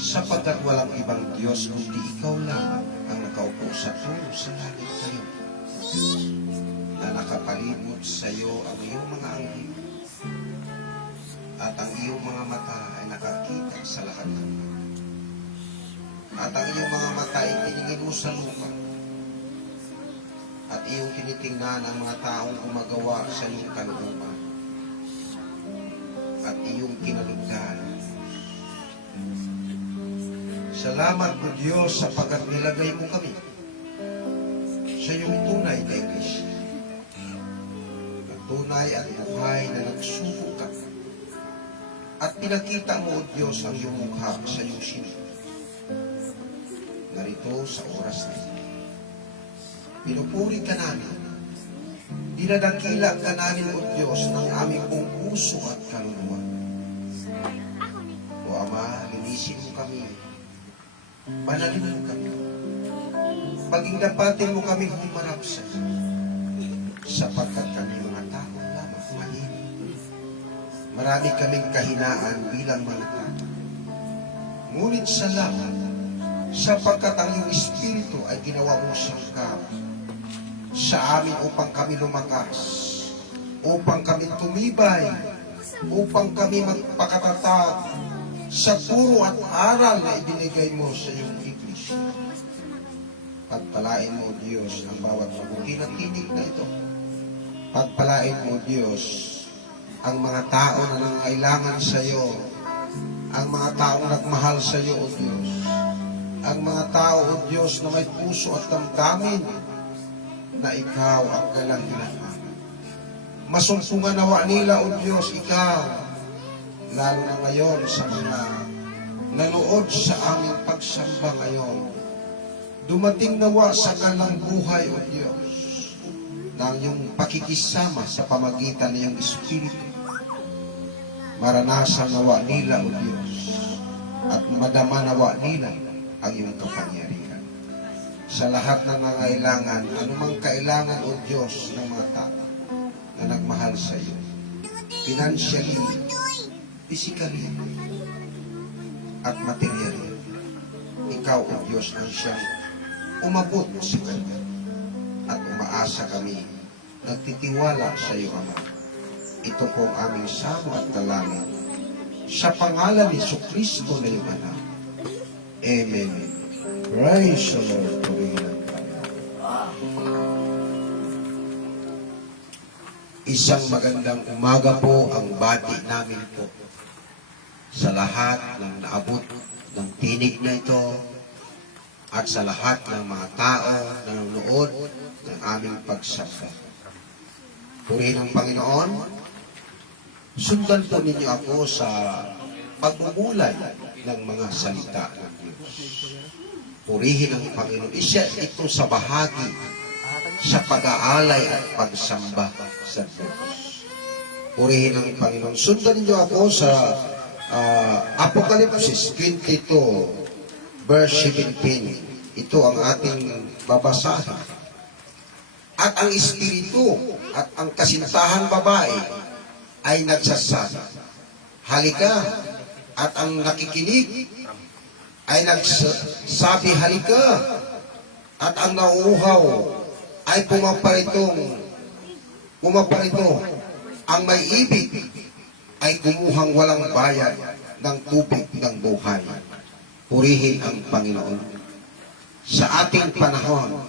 sapagkat walang ibang Diyos kundi ikaw lamang ang nakaupo sa trono sa langit ngayon, na nakapalibot sa iyo ang iyong mga anghel, at ang iyong mga mata ay nakakita sa lahat ng mga. At ang iyong mga mata ay tiningin mo sa lupa, at iyong tinitingnan ang mga taong gumagawa sa iyong kalooban, at iyong kinalugdan. Salamat po Diyos sapagkat nilagay mo kami sa iyong tunay na iglesia. Ang tunay at buhay na nagsuko ka. At pinakita mo, O Diyos, ang iyong mukha sa iyong sinip. Narito sa oras na ito. Pinupuri ka namin. Dinadakila ka namin, O Diyos, ng aming buong puso at kaluluwa. O Ama, linisin mo kami. Panalinin mo kami. Paging dapatin mo kami humarap sa iyo, sapagkat kami mga tao lamang mahina. Marami kaming kahinaan bilang mga tao. Ngunit salamat, sapagkat ang iyong Espiritu ay ginawa mo sangkap sa amin upang kami lumakas, upang kami tumibay, upang kami magpakatatag sa turo at aral na ibinigay mo sa iyong iglesia. Pagpalain mo, Diyos, ang bawat mabuti ng tinig na ito. Pagpalain mo, Diyos, ang mga tao na nangailangan sa iyo, ang mga taong nagmahal sa iyo, O Diyos, ang mga tao, O Diyos, na may puso at damdamin na ikaw ang kailang hinahanap. Masumpungan nawa nila, O Diyos, ikaw, lalo na ngayon sa mga nanood sa aming pagsamba ngayon. Dumating nawa sa kanilang buhay, O Diyos, ng iyong pakikisama sa pamagitan ng iyong Espiritu. Maranasan nawa nila, O Diyos, at madama nawa nila ang iyong kapangyarihan. Sa lahat ng nangailangan, anumang kailangan, O Diyos, ng mga tao na nagmahal sa iyo, financially, physically, at materially, ikaw, O Diyos, ang siyang umabot sa kanya. At umaasa kami, nagtitiwala sa iyo, Ama. Ito po ang aming samo at dalangin sa pangalan ni Jesucristo na iyong anak. Amen. Praise the Lord. Isang magandang umaga po ang bati namin po sa lahat ng naabot ng tinig na ito at sa lahat ng mga tao na nanonood ng aming pagsamba. Purihin ang Panginoon. Sundan po ninyo ako sa pagmumulay ng mga salita ng Diyos. Purihin ang Panginoon. Isa ito sa bahagi sa pag-aalay at pagsamba sa Diyos. Purihin ang Panginoon. Sundan ninyo ako sa Apokalipsis 22, verse 17. Ito ang ating babasahin. At ang Espiritu at ang kasintahan babae ay nagsasabi, halika, at ang nakikinig ay nagsabi, halika, at ang nauuhaw ay pumaparito, ang may ibig ay kumuhang walang bayad ng tubig ng buhay. Purihin ang Panginoon. Sa ating panahon,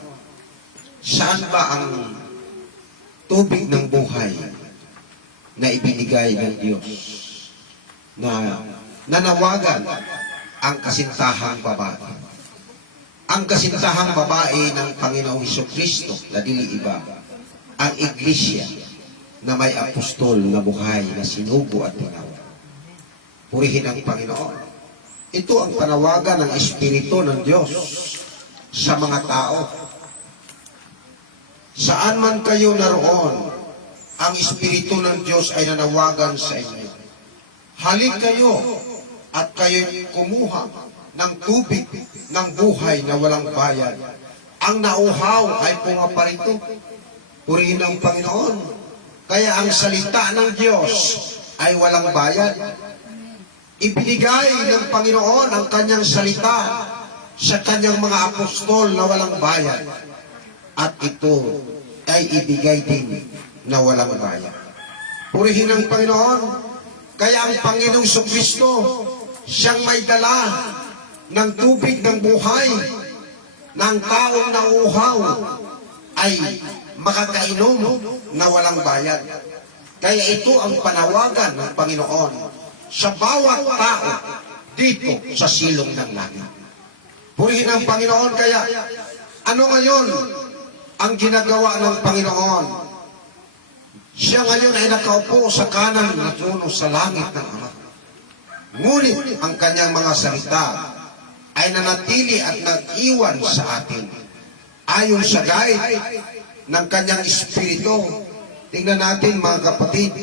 saan ba ang tubig ng buhay na ibinigay ng Diyos na nanawagan ang kasintahang babae? Ang kasintahang babae ng Panginoong Jesucristo na dili iba, ang iglesia na may apostol na buhay na sinugo at tinawag. Purihin ang Panginoon. Ito ang panawagan ng Espiritu ng Diyos sa mga tao. Saan man kayo naroon, ang Espiritu ng Diyos ay nanawagan sa inyo. Halik kayo at kayo'y kumuha ng tubig ng buhay na walang bayad. Ang nauhaw ay pumaparito. Purihin ang Panginoon. Kaya ang salita ng Diyos ay walang bayad. Ibinigay ng Panginoon ang kanyang salita sa kanyang mga apostol na walang bayad. At ito ay ibigay din na walang bayad. Purihin ang Panginoon. Kaya ang Panginoong Kristo, siyang may dala ng tubig ng buhay, ng taong nauuhaw ay makakainom na walang bayad. Kaya ito ang panawagan ng Panginoon sa bawat tao dito sa silong ng langit. Purihin ang Panginoon. Kaya ano ngayon ang ginagawa ng Panginoon? Siya ngayon ay nakaupo sa kanan na trono sa langit ng Ama. Ngunit ang kanyang mga salita ay nanatili at nag-iwan sa atin. Ayon sa guide ng kanyang espiritu. Tingnan natin mga kapatid,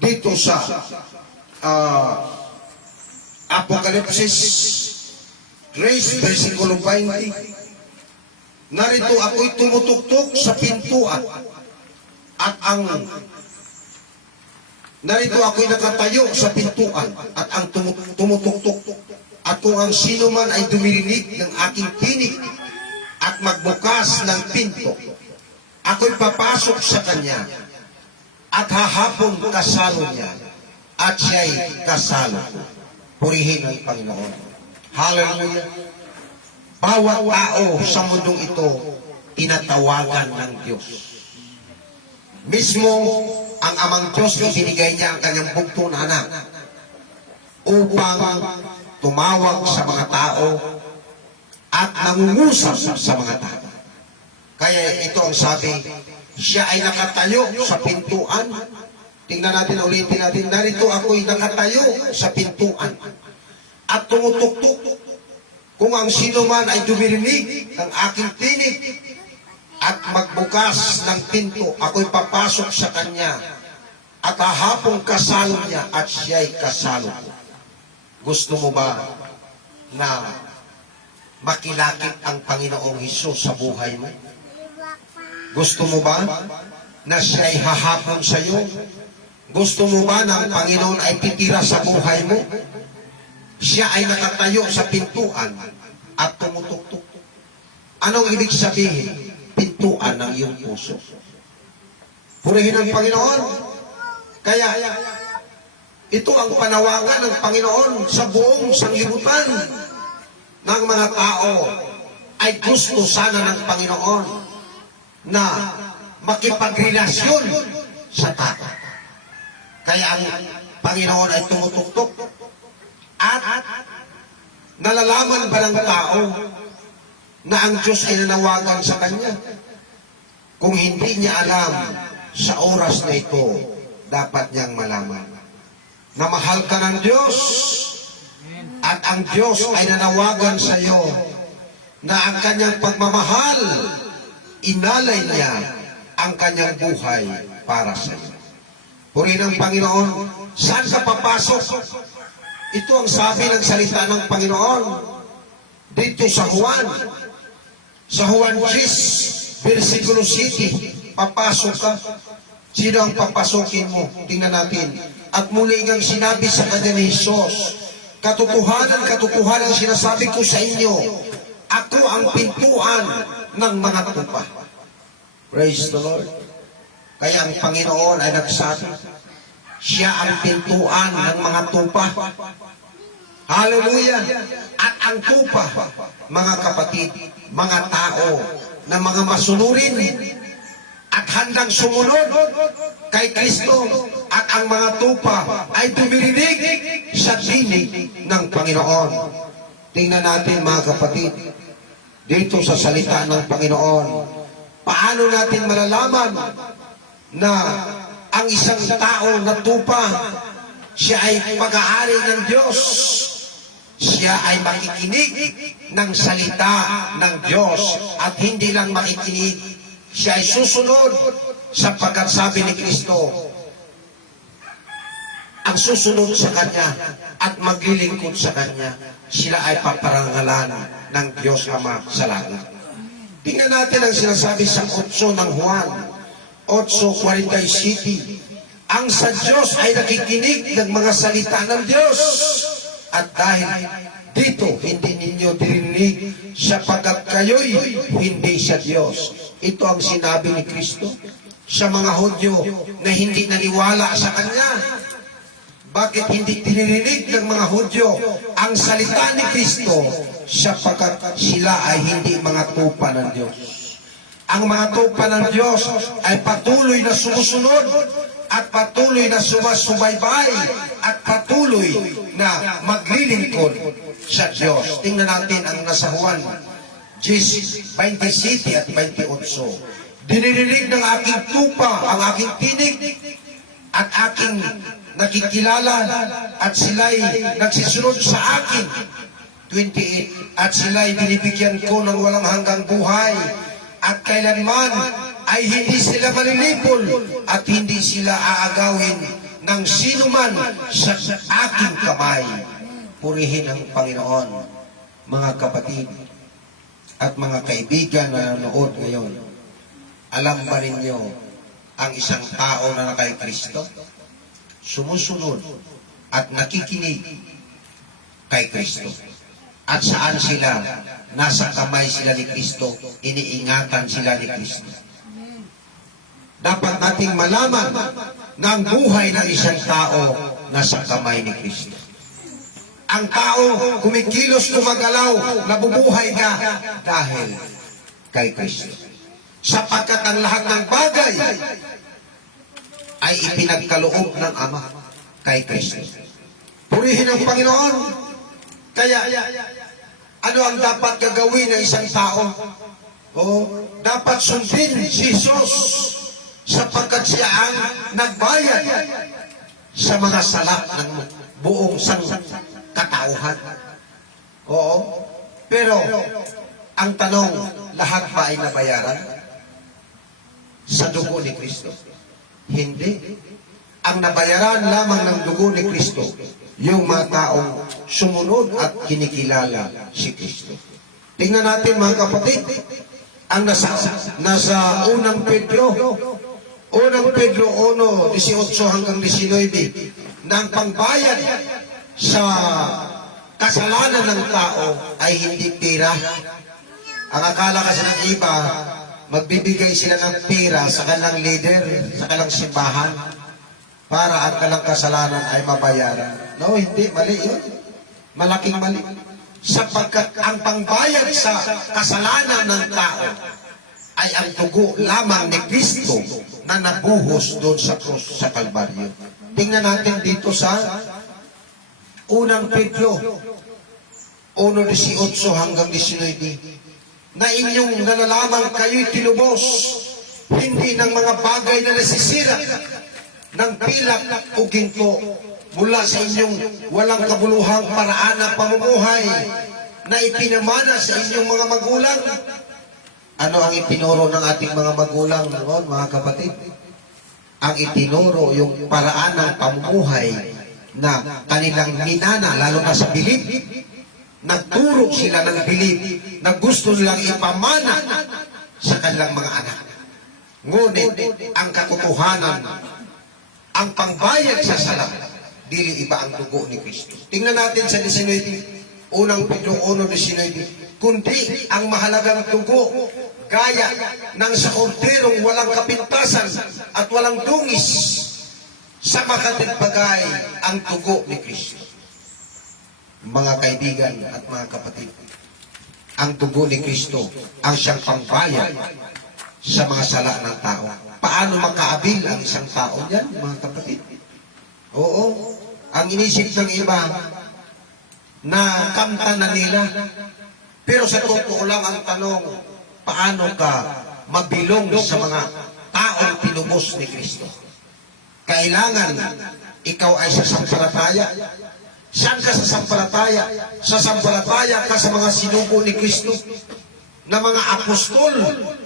dito sa Apokalipsis 3, versikulo 20. Narito ako'y tumutuktok sa pintuan at narito ako'y nakatayo sa pintuan at ang tumutuktok. At kung ang sino man ay dumirinig ng aking tinig at magbukas ng pinto, ako'y papasok sa kanya at hahapon kasalo niya at siya'y kasalo ko. Purihin ang Panginoon. Hallelujah. Bawat tao sa mundong ito, tinatawagan ng Diyos. Mismo, ang Amang Diyos, ibinigay niya ang kanyang bugtong na anak upang tumawag sa mga tao at nangungusap sa mga tao. Kaya ito ang sabi, siya ay nakatayo sa pintuan. Tingnan natin, ulitin natin, narito ako'y nakatayo sa pintuan at tumutuktok. Kung ang sino man ay dumirinig ng aking tinig at magbukas ng pinto, ako'y papasok sa kanya at hahapong kasalo niya at siya'y kasalo ko. Gusto mo ba na makilakip ang Panginoong Hesus sa buhay mo? Gusto mo ba na siya'y hahapon sa iyo? Gusto mo ba na ang Panginoon ay titira sa buhay mo? Siya ay nakatayo sa pintuan at tumutuktok. Anong ibig sabihin? Pintuan ng iyong puso. Purihin ang Panginoon. Kaya ito ang panawagan ng Panginoon sa buong sanglibutan ng mga tao ay gusto sana ng Panginoon na makipagrelasyon sa tao. Kaya ang Panginoon ay tumutuktok. At nalalaman ba ng tao na ang Diyos ay nanawagan sa kanya? Kung hindi niya alam, sa oras na ito, dapat niyang malaman na mahal ka ng Diyos at ang Diyos ay nanawagan sa iyo na ang kanyang pagmamahal, inalay niya ang kanyang buhay para sa iyo. Purihin ang Panginoon. Saan ka papasok? Ito ang sabi ng salita ng Panginoon dito sa Juan. Sa Juan 10, versikulo 7, papasok ka. Sino ang papasokin mo? Tingnan natin. At muli ngang sinabi sa kanya ni Jesus, katotohanan sinasabi ko sa inyo, ako ang pintuan ng mga tupa. Praise the Lord. Kaya ang Panginoon ay nagsabi, siya ang pintuan ng mga tupa. Hallelujah! At ang tupa, mga kapatid, mga tao na mga masunurin at handang sumunod kay Kristo, at ang mga tupa ay tumirinig sa tinig ng Panginoon. Tingnan natin mga kapatid, dito sa salita ng Panginoon, paano natin malalaman na ang isang tao na tupa, siya ay pag-aari ng Diyos. Siya ay makikinig ng salita ng Diyos at hindi lang makikinig, siya ay susunod sapagkat sabi ni Kristo, ang susunod sa Kanya at maglilingkod sa Kanya, sila ay paparangalan ng Diyos Ama sa langit. Tingnan natin ang sinasabi sa 8 ng Juan 8:47. Ang sa Diyos ay nakikinig ng mga salita ng Diyos. At dahil dito, hindi ninyo dirinig sapagkat kayo'y hindi sa Diyos. Ito ang sinabi ni Kristo sa mga Hudyo na hindi naniwala sa Kanya. Bakit hindi tinirinig ng mga Hudyo ang salita ni Kristo? Sapagkat sila ay hindi mga tupa ng Diyos. Ang mga tupa ng Diyos ay patuloy na sumusunod at patuloy na sumasubaybay at patuloy na maglilingkod sa Diyos. Tingnan natin ang nasa Juan 27 at 28. Dinirinig ng aking tupa ang aking tinig at aking nakikilala at sila'y nagsisunod sa akin. 28. At sila'y binibigyan ko ng walang hanggang buhay at kailanman ay hindi sila malilipol at hindi sila aagawin ng sinuman sa aking kamay. Purihin ang Panginoon, mga kapatid at mga kaibigan na nanood ngayon. Alam ba ninyo ang isang tao na kay Kristo? Sumusunod at nakikinig kay Kristo. At saan sila? Nasa kamay sila ni Kristo. Iniingatan sila ni Kristo. Dapat nating malaman na ang buhay ng isang tao nasa kamay ni Kristo. Ang tao kumikilos, gumagalaw, nabubuhay ka dahil kay Kristo. Sapagkat ang lahat ng bagay ay ipinagkaloob ng Ama kay Kristo. Purihin ang Panginoon. Kaya, ano ang dapat gagawin ng isang tao? Dapat sundin si Jesus sapagkat siya ang nagbayad sa mga sala ng buong katauhan. Pero, ang tanong, lahat ba ay nabayaran sa dugo ni Kristo? Hindi. Ang nabayaran lamang ng dugo ni Kristo, yung mga taong sumunod at kinikilala si Kristo. Tingnan natin mga kapatid, ang nasa unang Pedro 1:18 hanggang 19, na ang pangbayad sa kasalanan ng tao ay hindi pera. Ang akala kasi ng iba, magbibigay sila ng pera sa kanilang leader, sa kanilang simbahan, para ang kanilang kasalanan ay mabayaran. No, hindi. Mali yun. Malaking mali. Sapagkat ang pangbayad sa kasalanan ng tao ay ang dugo lamang ni Kristo na nabuhos doon sa krus sa Kalbaryo. Tingnan natin dito sa unang Pedro 1:18 hanggang 19, na inyong nalalaman kayo'y tinubos, hindi ng mga bagay na nasisira ng pilak o ginto, mula sa inyong walang kabuluhang paraan ng pamumuhay na ipinamana sa inyong mga magulang. Ano ang itinuro ng ating mga magulang noon, mga kapatid? Ang itinuro yung paraan ng pamumuhay na kanilang minana, lalo na sa bilib. Nagturo sila ng bilib na gusto nilang ipamana sa kanilang mga anak. Ngunit ang katotohanan, ang pangbayad sa sala, dili iba ang dugo ni Kristo. Tingnan natin sa 19, unang Pedro 1:19, kundi ang mahalagang dugo, gaya ng sa korderong walang kapintasan at walang dungis, sa makatagpagay ang dugo ni Kristo. Mga kaibigan at mga kapatid, ang dugo ni Kristo ang siyang pangbayad sa mga sala ng tao. Paano makaabil ang isang tao niyan, mga kapatid? Oo, ang inisip ng iba na kanta na nila. Pero sa totoo lang ang tanong, paano ka mabilong sa mga taong tinubos ni Kristo? Kailangan ikaw ay sasampalataya. Saan ka sasampalataya? Sasampalataya ka sa mga sinugo ni Kristo, na mga apostol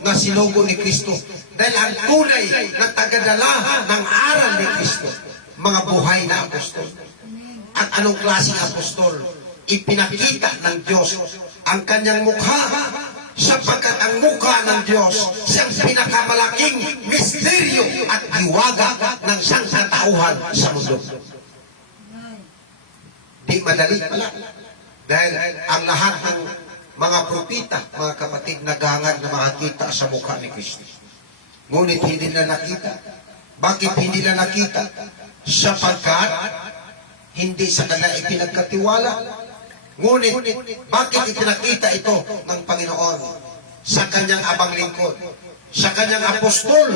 na sinugo ni Kristo. Dahil ang tunay na tagadala ng aral ni Kristo, mga buhay na apostol. At anong klaseng apostol? Ipinakita ng Diyos ang kanyang mukha, sapagkat ang mukha ng Diyos siyang pinakamalaking misteryo at iwaga ng sangkatauhan sa mundo. Di madali pala. Dahil ang lahat ng mga propita, mga kapatid, nagangad na makakita sa mukha ni Kristo. Ngunit hindi na nakita. Bakit hindi na nakita? Sapagkat hindi sa kanila ipinagkatiwala. Ngunit, bakit ipinakita ito ng Panginoon? Sa kanyang abang lingkod, sa kanyang apostol,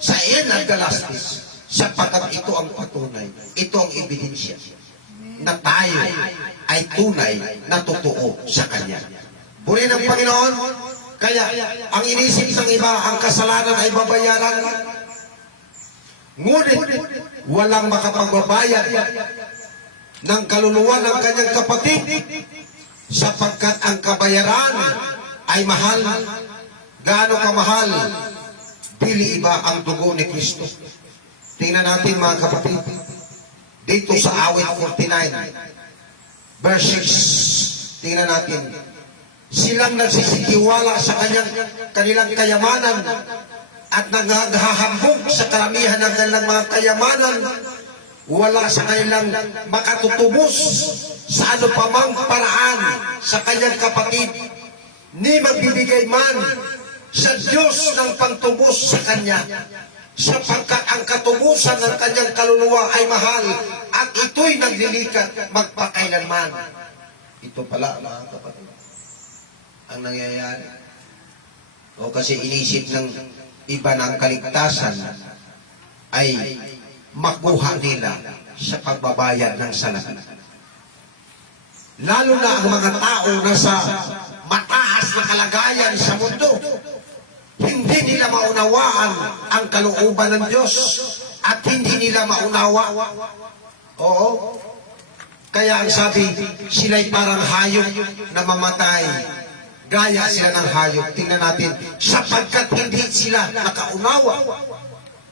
sa Enad Galastis, sapagkat ito ang patunay, ito ang ebidensya na tayo ay tunay na totoo sa Kanya. Purihin ang Panginoon. Kaya, ang inisip ng iba, ang kasalanan ay babayaran. Ngunit, walang makapagbabayad ng kaluluwa ng kanyang kapatid sapagkat ang kabayaran ay mahal. Gaano kamahal? Bili iba ang dugo ni Kristo. Tingnan natin mga kapatid. Dito sa awit 49, verse 6, tingnan natin. Silang nagsisitiwala sa kanilang kayamanan at naghahambog sa karamihan ng kanilang mga kayamanan. Wala sa kanilang makatutubos sa ano pamang paraan sa kanyang kapatid, ni magbibigay man sa Diyos ng pangtubos sa kanya, sapagkat ang katubusan ng kanyang kaluluwa ay mahal at ito'y naglilikat magpakailanman. Ito pala mga kapatid ang nangyayari. O kasi inisip ng iba ng kaligtasan ay makuha nila sa pagbabayad ng salapi. Lalo na ang mga tao na sa mataas na kalagayan sa mundo, hindi nila maunawaan ang kalooban ng Diyos at hindi nila maunawa. Oo. Kaya ang sabi, sila'y parang hayop na mamatay. Gaya sila ng hayop. Tingnan natin, sapagkat hindi sila nakaunawa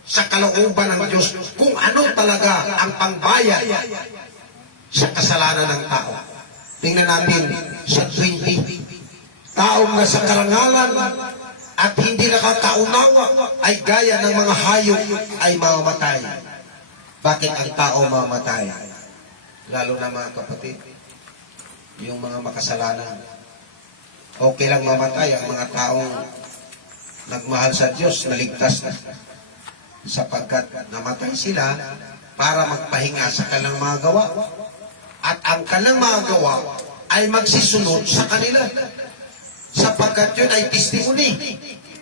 sa kalooban ng Diyos kung ano talaga ang pangbayad sa kasalanan ng tao. Tingnan natin sa 20. Taong nasa karangalan at hindi nakakaunawa ay gaya ng mga hayop ay mamamatay. Bakit ang tao mamamatay? Lalo na mga kapatid, yung mga makasalanan. Okay lang mamatay ang mga taong nagmahal sa Diyos, naligtas na. Sapagkat namatay sila para magpahinga sa kanilang mga gawa. At ang kanilang mga gawa ay magsisunod sa kanila. Sapagkat yun ay testimony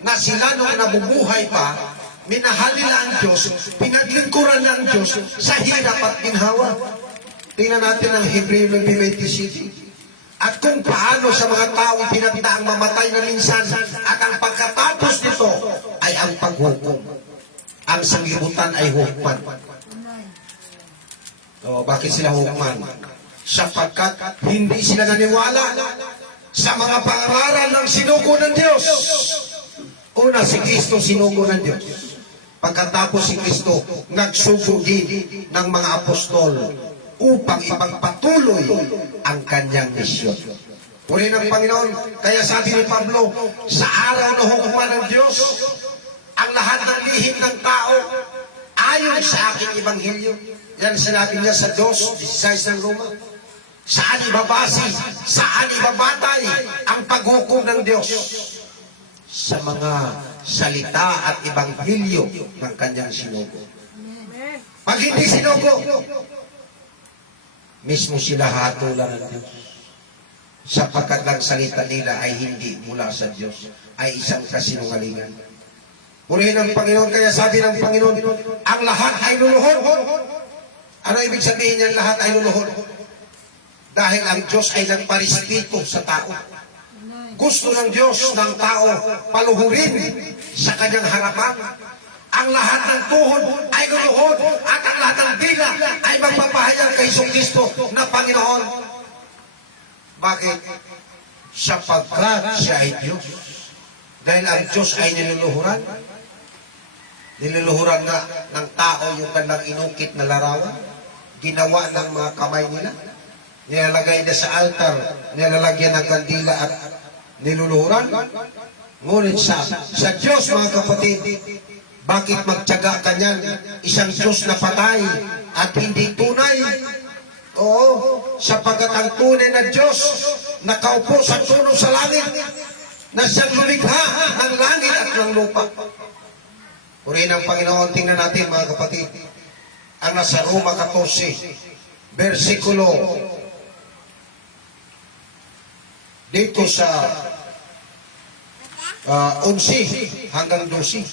na sila nung nabubuhay pa, minahal nila ang Diyos, pinaglingkuran ng Diyos sa hirap at ginhawa. Tingnan natin ang Hebreo 9:27. At kung paano sa mga taong pinagdaang mamatay na minsan at ang pagkatapos nito ay ang paghukom. Ang sanglibutan ay hukman. O, bakit sila hukman? Sapagkat hindi sila naniwala sa mga pangaral ng sinugo ng Diyos. Una, si Kristo sinugo ng Diyos. Pagkatapos si Kristo, nagsugo din ng mga apostol upang ipagpatuloy ang kanyang misyon. Purihin ang Panginoon. Kaya sabi ni Pablo, sa araw na hukuman ng Diyos, ang lahat ng lihim ng tao ayon sa aking ebanghelyo. Yan sinabi niya sa 2:16 ng Roma. Saan ibabasi, saan ibabatay ang paghukom ng Diyos? Sa mga salita at ebanghelyo ng kanyang sinugo. Pag hindi sinugo, mismo sila hatulan ng Diyos. Sapagkat ang salita nila ay hindi mula sa Diyos, ay isang kasinungalingan. Purihin ang Panginoon. Kaya sabi ng Panginoon, ang lahat ay luluhod. Ano ibig sabihin niyan, lahat ay luluhod? Dahil ang Diyos ay nagparespeto sa tao. Gusto ng Diyos ng tao paluhurin sa kanyang harapan. Ang lahat ng tuhod ay luluhod at ang lahat ng dila ay magpapahayag kay Kristo na Panginoon. Bakit? Sapagkat siya ay Diyos. Dahil ang Diyos ay niluluhuran. Niluluhuran nga ng tao yung kanilang inukit na larawan. Ginawa ng mga kamay nila. Nilalagay na sa altar, nilalagyan ng kandila at niluluhuran. Ngunit sa Diyos, mga kapatid, bakit magtiyaga ka niyan? Isang Diyos na patay at hindi tunay. Oo, sapagkat ang tunay na Diyos nakaupo sa trono sa langit na siyang lumikha ng langit at ng lupa. Purihin ang Panginoon. Tingnan natin mga kapatid. Ang nasa Roma 14, versikulo dito sa 11 hanggang 12.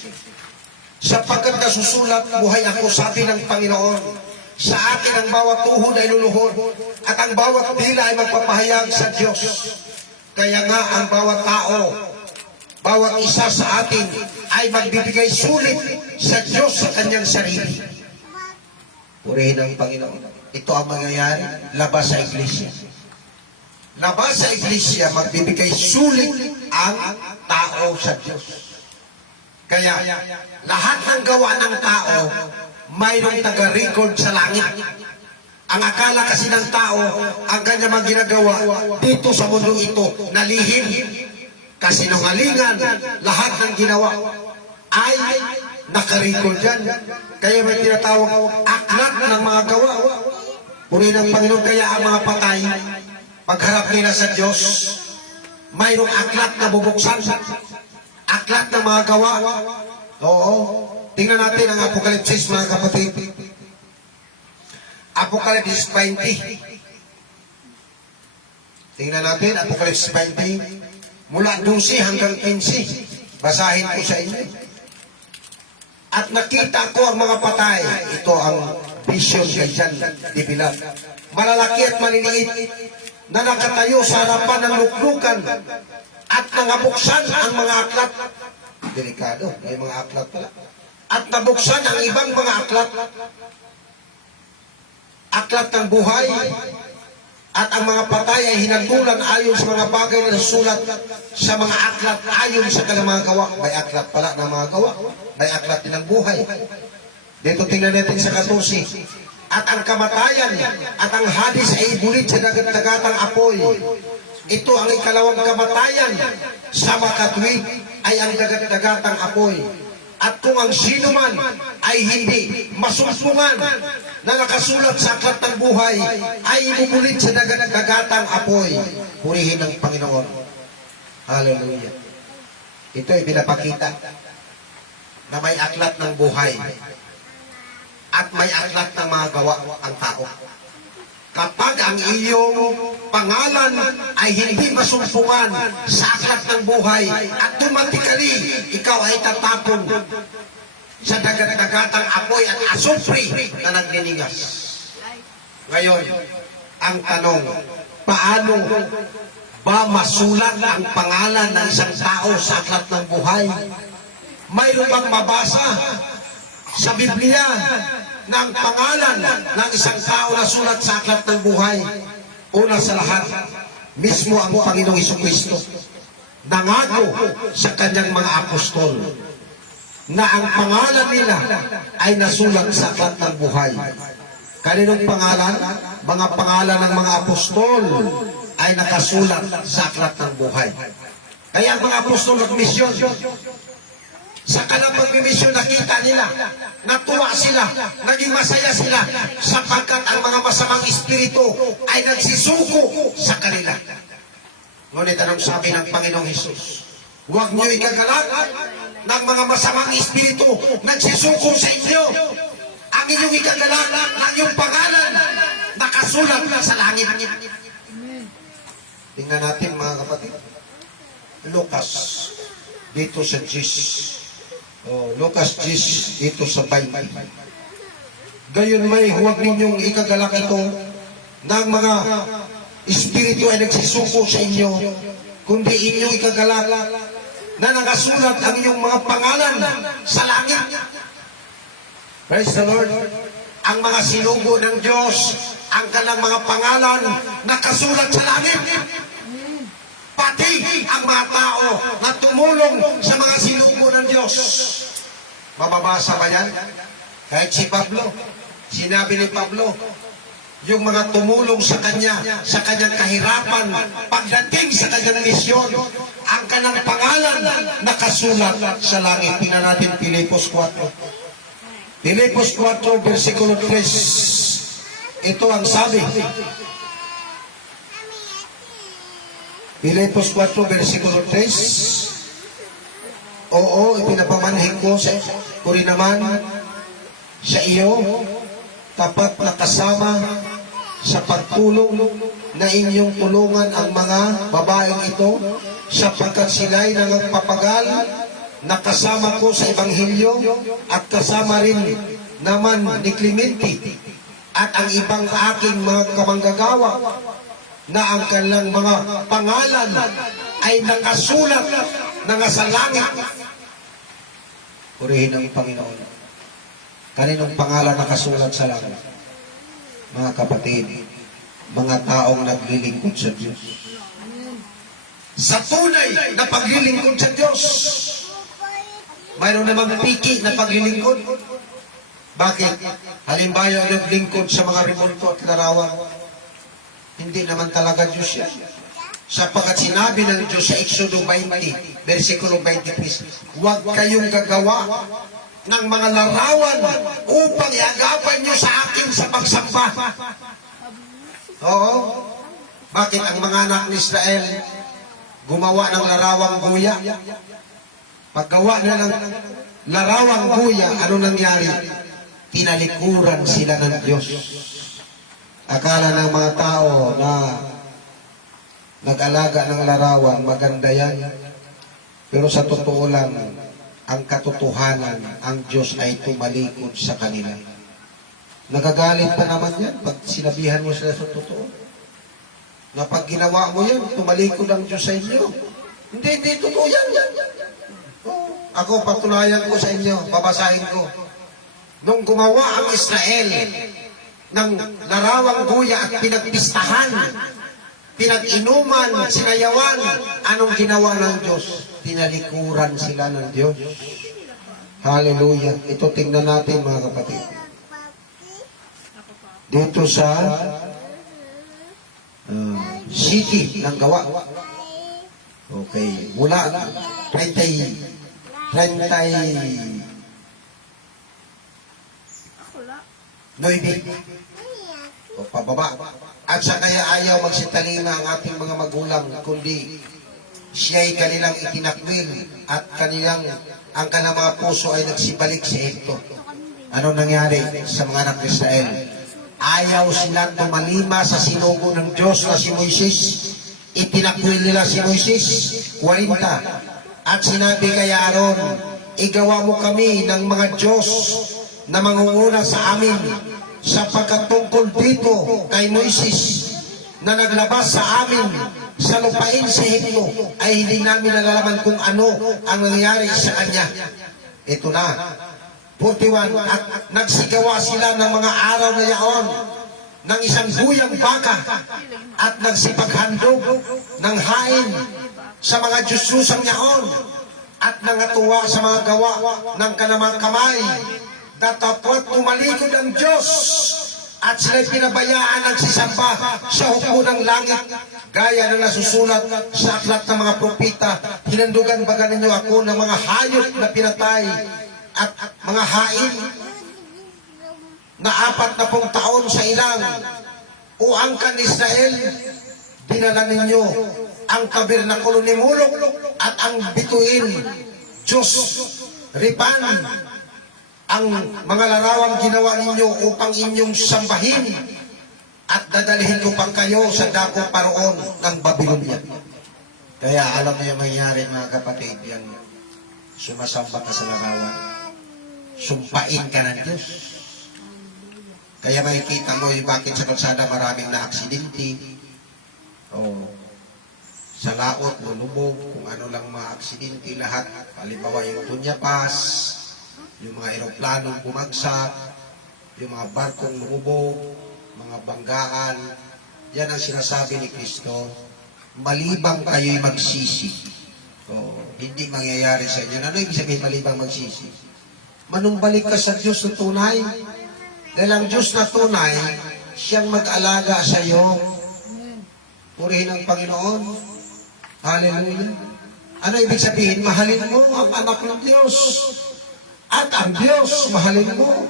Sapagkat nasusulat, buhay ako, sabi ng Panginoon, sa akin ang bawat tuhod ay luluhod, at ang bawat dila ay magpapahayag sa Diyos. Kaya nga ang bawat tao, bawat isa sa atin ay magbibigay sulit sa Diyos sa kanyang sarili. Purihin ang Panginoon. Ito ang mangyayari labas sa iglesia. Labas sa iglesia, magbibigay sulit ang tao sa Diyos. Kaya lahat ng gawa ng tao, mayroong taga-record sa langit. Ang akala kasi ng tao, ang kanya mga ginagawa dito sa mundo ito, nalihim, kasinungalingan, lahat ng ginawa ay naka-record yan. Kaya may tinatawag aklat ng mga gawa. Purihin ang Panginoon. Kaya ang mga patay, pagharap nila sa Diyos, mayroong aklat na bubuksan. Aklat ng mga gawa. Oo. Tingnan natin ang Apokalipsis, mga kapatid. Apokalipsis 20. Tingnan natin, Apokalipsis 20. Mula 12 hanggang 15. Basahin ko sa inyo. At nakita ko ang mga patay. Ito ang vision kay John de Bilang. Malalaki at maliliit na nakatayo sa harapan ng luklukan at nangabuksan ang mga aklat. Delikado, may mga aklat pala. At nabuksan ang ibang mga aklat. Aklat ng buhay. At ang mga patay ay hinatulan ayon sa mga bagay na nasusulat sa mga aklat ayon sa kanilang mga gawa. May aklat pala ng mga gawa. May aklat din ng buhay. Dito tingnan natin sa 14. At ang kamatayan at ang hadis ay ibulit sa dagat-dagatang apoy. Ito ang ikalawang kamatayan. Sa makatwid ay ang dagat-dagatang apoy. At kung ang sino man ay hindi masumpungan na nakasulat sa aklat ng buhay, ay ibubulit sa dagat-dagatang apoy. Purihin ang Panginoon. Hallelujah. Ito ay pinapakita na may aklat ng buhay at may aklat ng mga gawa ang tao. Kapag ang iyong pangalan ay hindi masumpungan sa aklat ng buhay, automatically ikaw ay tatapon sa dagat-dagatang apoy at asupri na nagliligas. Ngayon, ang tanong, paano ba masulat ang pangalan ng isang tao sa aklat ng buhay? Mayroon bang mabasa sa Biblia ng pangalan ng isang tao na sulat sa aklat ng buhay? Una sa lahat, mismo ang Panginoong Jesucristo nangako sa kanyang mga apostol na ang pangalan nila ay nasulat sa aklat ng buhay. Kaninong pangalan? Mga pangalan ng mga apostol ay nakasulat sa aklat ng buhay. Kaya ang mga apostol nagmisyon. Sa kanilang pagmimisyon, nakita nila, natuwa sila, naging masaya sila, sapagkat ang mga masamang espiritu ay nagsisuko sa kanila. Ngunit anong sabi ng Panginoong Hesus? Huwag niyo ikagalak ng mga masamang espiritu nagsisuko sa inyo. Ang inyong ikagalak ng iyong pangalan nakasulat sa langit. Tingnan natin mga kapatid. Lucas, dito sa Lucas 10, dito sa 20. Gayon may huwag ninyong ikagalak ito ng mga espiritu ay nagsisuko sa inyo, kundi inyong ikagalak na nakasulat ang inyong mga pangalan sa langit. Praise the Lord. Ang mga sinugo ng Diyos, ang kanilang mga pangalan nakasulat sa langit. Pati ang mga tao na tumulong sa mga sinugo ng Diyos. Mababasa ba yan? Kahit si Pablo, sinabi ni Pablo, yung mga tumulong sa kanya, sa kanyang kahirapan, pagdating sa kanyang misyon, ang kanyang pangalan nakasulat sa langit. Tingnan natin Filipos 4. Filipos 4, versikulo 3. Ito ang sabi. Filipos 4, versikulo 3. Oo, ipinapamanhin ko sa rin naman sa iyo, tapat na kasama sa pagtulong na inyong tulungan ang mga babaeng ito sapagkat sila'y nangagpapagal na kasama ko sa Ebanghelyo at kasama rin naman ni Clemente at ang ibang aking mga kamanggagawa na ang kanilang mga pangalan ay nakasulat na nga sa langit. Purihin ang Panginoon. Kaninong pangalan nakasulat sa langit? Mga kapatid, mga taong naglilingkod sa Diyos. Sa tunay na paglilingkod sa Diyos, mayroon namang piki na paglilingkod. Bakit? Halimbawa, naglingkod sa mga remolto at larawan. Hindi naman talaga Diyos yan. Sapagkat sinabi ng Diyos sa Exodo 20, versikulo 23, huwag kayong gagawa ng mga larawan upang iagapan nyo sa akin sa pagsamba. Oo. Bakit ang mga anak ni Israel gumawa ng larawang guya? Paggawa na ng larawang guya, ano nangyari? Tinalikuran sila ng Diyos. Akala ng mga tao na nag-alaga ng larawan, maganda yan. Pero sa totoo lang, ang katotohanan, ang Diyos ay tumalikod sa kanila. Nagagalit pa naman yan pag sinabihan mo sila sa totoo. Na pag ginawa mo yan, tumalikod ang Diyos sa inyo. Hindi totoo yan. Ako, patunayan ko sa inyo, babasahin ko. Nung gumawa ang Israel ng larawang guya at pinagpistahan, pinag-inuman, sinayawan, anong ginawa ng Diyos? Tinalikuran sila ng Diyos. Hallelujah. Ito tingnan natin mga kapatid. Dito sa city ng gawa. Okay. Mula 9. O pababa. At sa kaya ayaw magsitalima ang ating mga magulang, kundi siya'y kanilang itinakwil at ang kanilang mga puso ay nagsibalik sa Ehipto. Anong nangyari sa mga anak ni Israel? Ayaw silang tumalima sa sinugo ng Diyos na si Moises. Itinakwil nila si Moises, 40. At sinabi kay Aaron, igawa mo kami ng mga Diyos na mangunguna sa amin, sapagkat tungkol dito kay Moises na naglabas sa amin sa lupain sa Ehipto ay hindi namin nalalaman kung ano ang nangyari sa kanya. Ito na, 41, at nagsigawa sila ng mga araw na yaon ng isang buyang baka at nagsipaghandog ng hain sa mga Diyos-Diyosang yaon at nangatuwa sa mga gawa ng kanamang kamay. Datapwat tumalikod ang Diyos at sila'y pinabayaan nagsisamba sa hukbo ng langit gaya na nasusulat sa aklat ng mga propeta. Hinandugan baga ninyo ako ng mga hayop na pinatay at mga hain na 40 taon sa ilang o angkan Israel. Dinala ninyo ang tabernakulo ni Molok at ang bituin Diyos Ripan, ang mga larawang ginawa ninyo upang inyong sambahin at dadalhin ko pa kayo sa dakong paroon ng Babylonia. Kaya alam mo yung mangyari mga kapatid, yan, sumasamba ka sa larawan, sumpain ka ng Diyos. Kaya makikita mo yung bakit sa kalsada maraming na-aksidente, o sa laot, lulubog, kung ano lang mga aksidente lahat. Halimbawa yung Tunyapas, yung mga eroplanong bumagsak, yung mga barkong lumubog, mga banggaan. Yan ang sinasabi ni Kristo. Malibang kayo'y magsisi. O, hindi mangyayari sa inyo. Ano ibig sabihin malibang magsisi? Manumbalik ka sa Diyos na tunay. Dahil ang Diyos na tunay, siyang mag-alaga sa iyo. Purihin ang Panginoon. Hallelujah. Ano ibig sabihin? Mahalin mo ang anak ng Diyos. At ang Diyos, mahalin mo.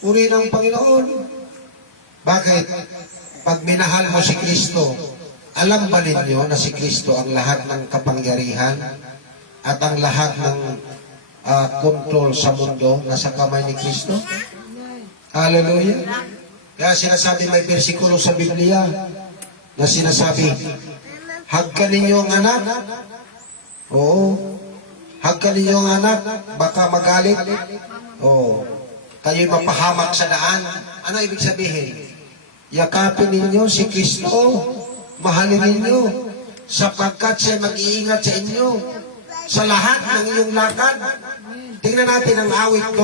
Purihin ang Panginoon. Bakit? Pag minahal mo si Kristo, alam ba ninyo na si Kristo ang lahat ng kapangyarihan at ang lahat ng kontrol sa mundo nasa kamay ni Kristo? Hallelujah! Kaya sinasabi, may bersikulo sa Biblia na sinasabi, hagkan ninyo ang anak. Oo. Hagkan ninyo ang anak, baka magalit. Oo. Kayo'y mapahamak sa daan. Ano ibig sabihin? Yakapin ninyo si Kristo. Mahalin ninyo. Sapagkat siya mag-iingat sa inyo. Sa lahat ng iyong lakad. Tingnan natin ang awit 2.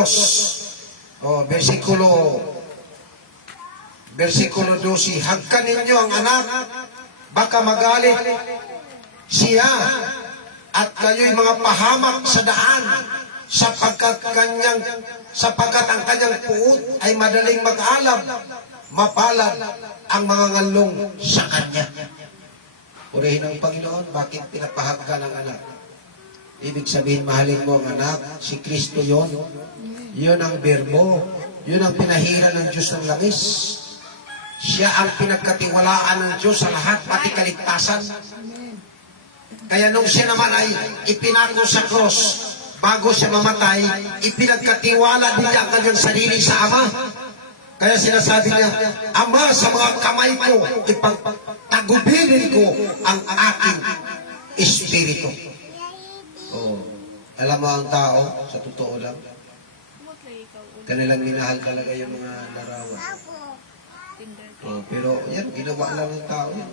Oh, versikulo 12. Hagkan ninyo ang anak, baka magalit siya at kayo'y mga pahamak sa daan sapagkat ang kanyang puot ay madaling mag-alab, mapalad ang mga ngalong sa kanya. Purihin ang Panginoon, bakit pinapahagkan ang anak? Ibig sabihin, mahalin mo ang anak, si Kristo yon. Yun ang berbo, yun ang pinahira ng Diyos ng langis. Siya ang pinagkatiwalaan ng Diyos sa lahat, pati kaligtasan. Kaya nung siya naman ay ipinako sa cross, bago siya mamatay, ipinagkatiwala niya ang kanyang sarili sa Ama. Kaya sinasabi niya, Ama, sa mga kamay ko, ipagtagubilin ko ang aking espiritu. Oh, alam mo ang tao, sa totoo lang, kanilang minahal talaga yung mga larawan. Oh, pero yan, ginawa lang ng tao yan.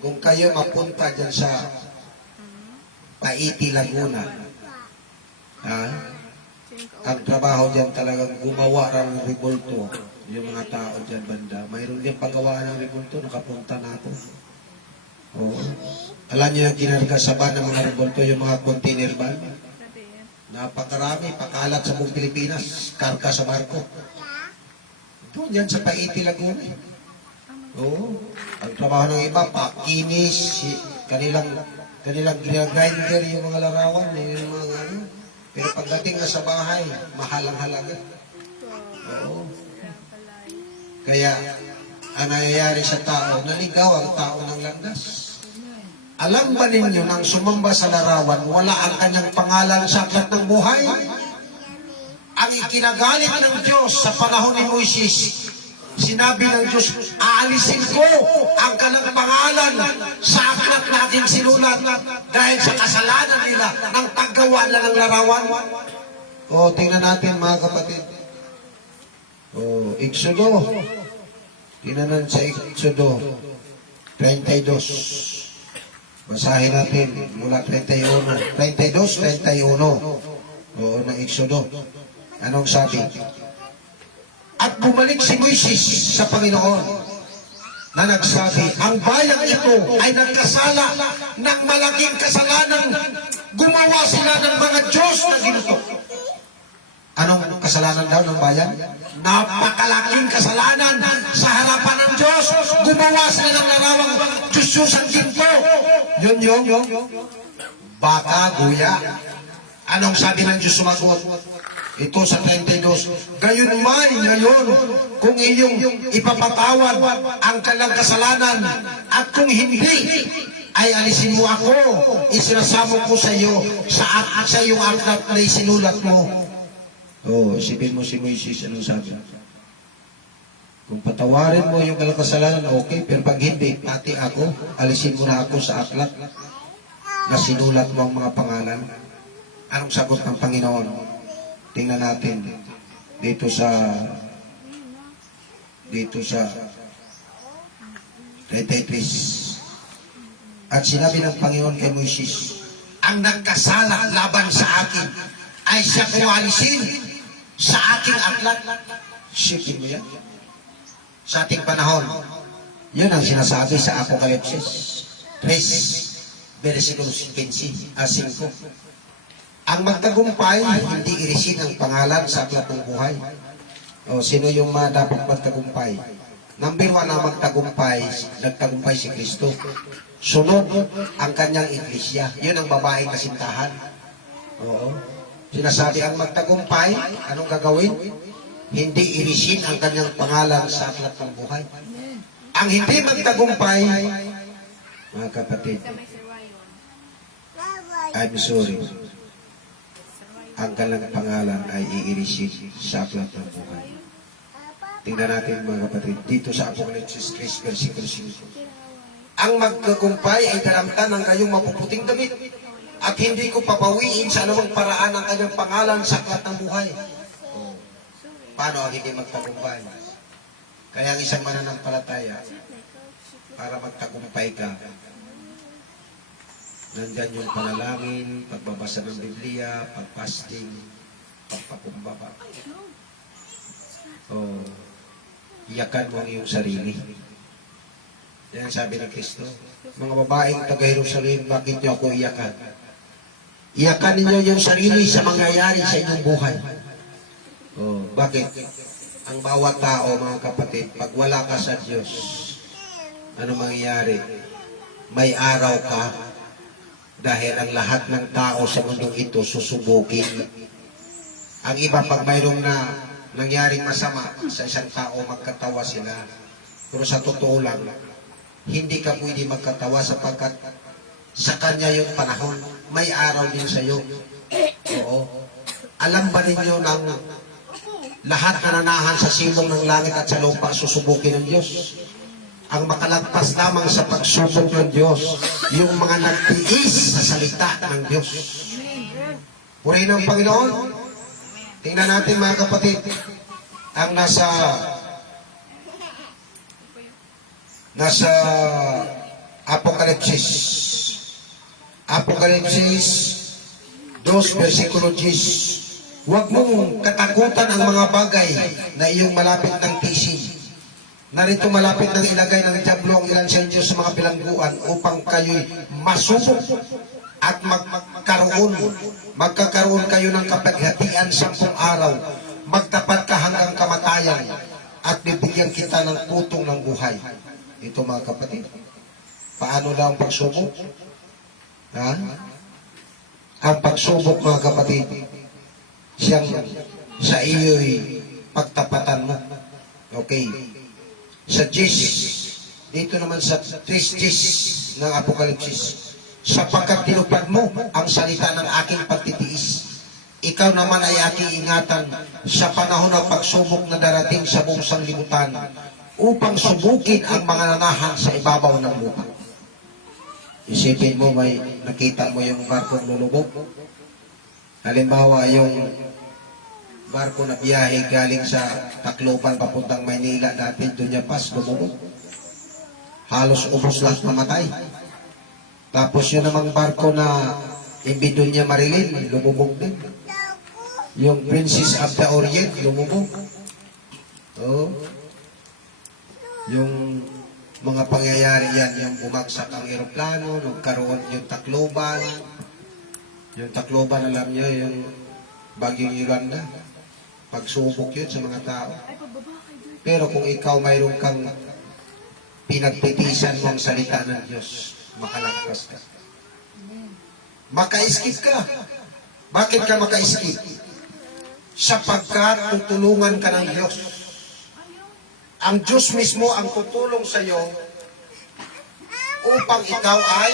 Kung kayo mapunta dyan sa Paiti, Laguna, ang trabaho dyan talagang gumawa ng rebulto. Yung mga tao dyan banda. Mayroon din paggawa ng rebulto, nakapunta na ako. Oo. Alam niyo yung kinarga sa van ng mga rebulto, yung mga container van? Napakarami, pakalat sa buong Pilipinas, karga sa barko. Doon yan sa Paiti, Laguna. Oo. Ang trabaho ng iba, pakinis, kanilang grinder yung mga larawan, yung mga ano. Pero pagdating na sa bahay, mahal ang halaga. Oo. Kaya, ang nangyayari sa tao, naligaw ang tao ng landas. Alam ba ninyo nang sumamba sa larawan, wala ang kanyang pangalan sa aklat ng buhay? Ang ikinagalit ng Diyos sa panahon ni Moises, sinabi ng Diyos, aalisin ko ang kanyang pangalan sa aklat na aking sinulat dahil sa kasalanan nila ng paggawa na ng larawan. O, tingnan natin mga kapatid. O, Exodo. Tingnan natin sa Exodo 32. Basahin natin mula 31. 32, 31. Oo, ng Exodo. Anong sabi? At bumalik si Moises sa Panginoon na nagsabi, ang bayang ito ay nagkasala ng malaking kasalanan. Gumawa sila ng mga Diyos na ginto. Anong kasalanan daw ng bayan? Napakalaking kasalanan sa harapan ng Diyos. Gumawa sila ng larawang Diyos ang ginto. Yun yung baka, guya. Anong sabi ng Diyos sumagot? Ito sa 32, gayon man ngayon, kung iyong ipapatawad ang kanilang kasalanan, at kung hindi, ay alisin mo ako, isinasamo ko sa iyo, sa iyong aklat na isinulat mo. Oh, isipin mo si Moises, anong sabi? Kung patawarin mo yung kanilang kasalanan, okay, pero pag hindi, pati ako, alisin mo na ako sa aklat na sinulat mo ang mga pangalan. Anong sagot ng Panginoon? Tingnan natin dito sa 33. At sinabi ng Panginoon kay Moises, ang nagkasala laban sa akin ay siya kong alisin sa aking aklat. Sipin mo yan. Sa ating panahon, yun ang sinasabi sa Apokalipsis 3, versikulo 15, 5. Ang magtagumpay, hindi irisin ang pangalan sa aklat ng buhay. O, sino yung dapat magtagumpay? Number 1 na magtagumpay, nagtagumpay si Kristo. Sunod, ang kanyang iglesia. Yun ang babaeng kasintahan. Oo. Sinasabi ang magtagumpay, anong gagawin? hindi irisin ang kanyang pangalan sa aklat ng buhay. Ang hindi magtagumpay, mga kapatid, I'm sorry, ang kanyang pangalan ay iirisin sa aklat ng buhay. Tingnan natin mga kapatid, dito sa Apocalypse 3, versikulo 5. Ang magtagumpay ay daramtan ng kayong mapuputing damit at hindi ko papawiin sa anumang paraan ang kanyang pangalan sa aklat ng buhay. Oh. Paano ang hindi magtagumpay? Kaya ang isang mananampalataya, para magtagumpay ka, nandyan yung panalangin, pagbabasa ng Biblia, pagpasting, pagpakumbaba. Oh, iyakan mo ang iyong sarili. Yan sabi ng Kristo, mga babaeng taga-Jerusalem, bakit niyo ako iyakan? Iyakan ninyo yung sarili sa mangyayari sa inyong buhay. Oh, bakit? Ang bawat tao, mga kapatid, pag wala ka sa Diyos, ano mangyayari? May araw ka, dahil ang lahat ng tao sa mundong ito susubukin. Ang iba, pag mayroong na nangyaring masama sa isang tao, magkatawa sila. Pero sa totoo lang, hindi ka pwede magkatawa sapagkat sa kanya yung panahon, may araw din sa iyo. Oo. Alam ba ninyo ng lahat na nanahan sa silong ng langit at sa lupa susubukin ng Diyos? Ang makalagpas lamang sa pagsubok ng Diyos, yung mga nagtiis sa salita ng Diyos. Purihin ng Panginoon. Tingnan natin mga kapatid, ang nasa Apokalipsis. Apokalipsis 2, versikulo 10. Huwag mong katakutan ang mga bagay na iyong malapit ng tisig. Narito malapit ng ilagay ng diablo ang ilan sa inyo sa mga bilangguan upang kayo'y masubok at magkakaroon kayo ng kapaghatian 10 araw. Magtapat ka hanggang kamatayan at bibigyan kita ng putong ng buhay. Ito mga kapatid, paano daw ang pagsubok? Ha? Ang pagsubok mga kapatid, siyang sa iyo'y pagtapatan mo. Okay. Sa 10, dito naman sa 3:10 ng Apokalipsis, sapagkat tinupad mo ang salita ng aking pagtitiis. Ikaw naman ay aking ingatan sa panahon ng pagsubok na darating sa buong sanglibutan upang subukin ang mga nanahan sa ibabaw ng lupa. Isipin mo, may nakita mo yung barkong lulubog. Halimbawa, yung barko na biyahe galing sa Tacloban papuntang Maynila dati, Dunyapas, lumubog. Halos ubos lahat namatay. Tapos yun namang barko na Imbidunya Marilyn, lumubog din. Yung Princess of the Orient, lumubog. Oh. Yung mga pangyayari yan, yung bumagsak ang eroplano, nagkaroon yung Tacloban. Yung Tacloban, alam nyo, yung Bagyong Yolanda. Pagsubok yun sa mga tao. Pero kung ikaw mayroon kang pinagtitisan mo ang salita ng Diyos, makalagpas ka. Maka-skip ka. Bakit ka maka-skip? Sapagkat tutulungan ka ng Diyos. Ang Diyos mismo ang tutulong sa iyo upang ikaw ay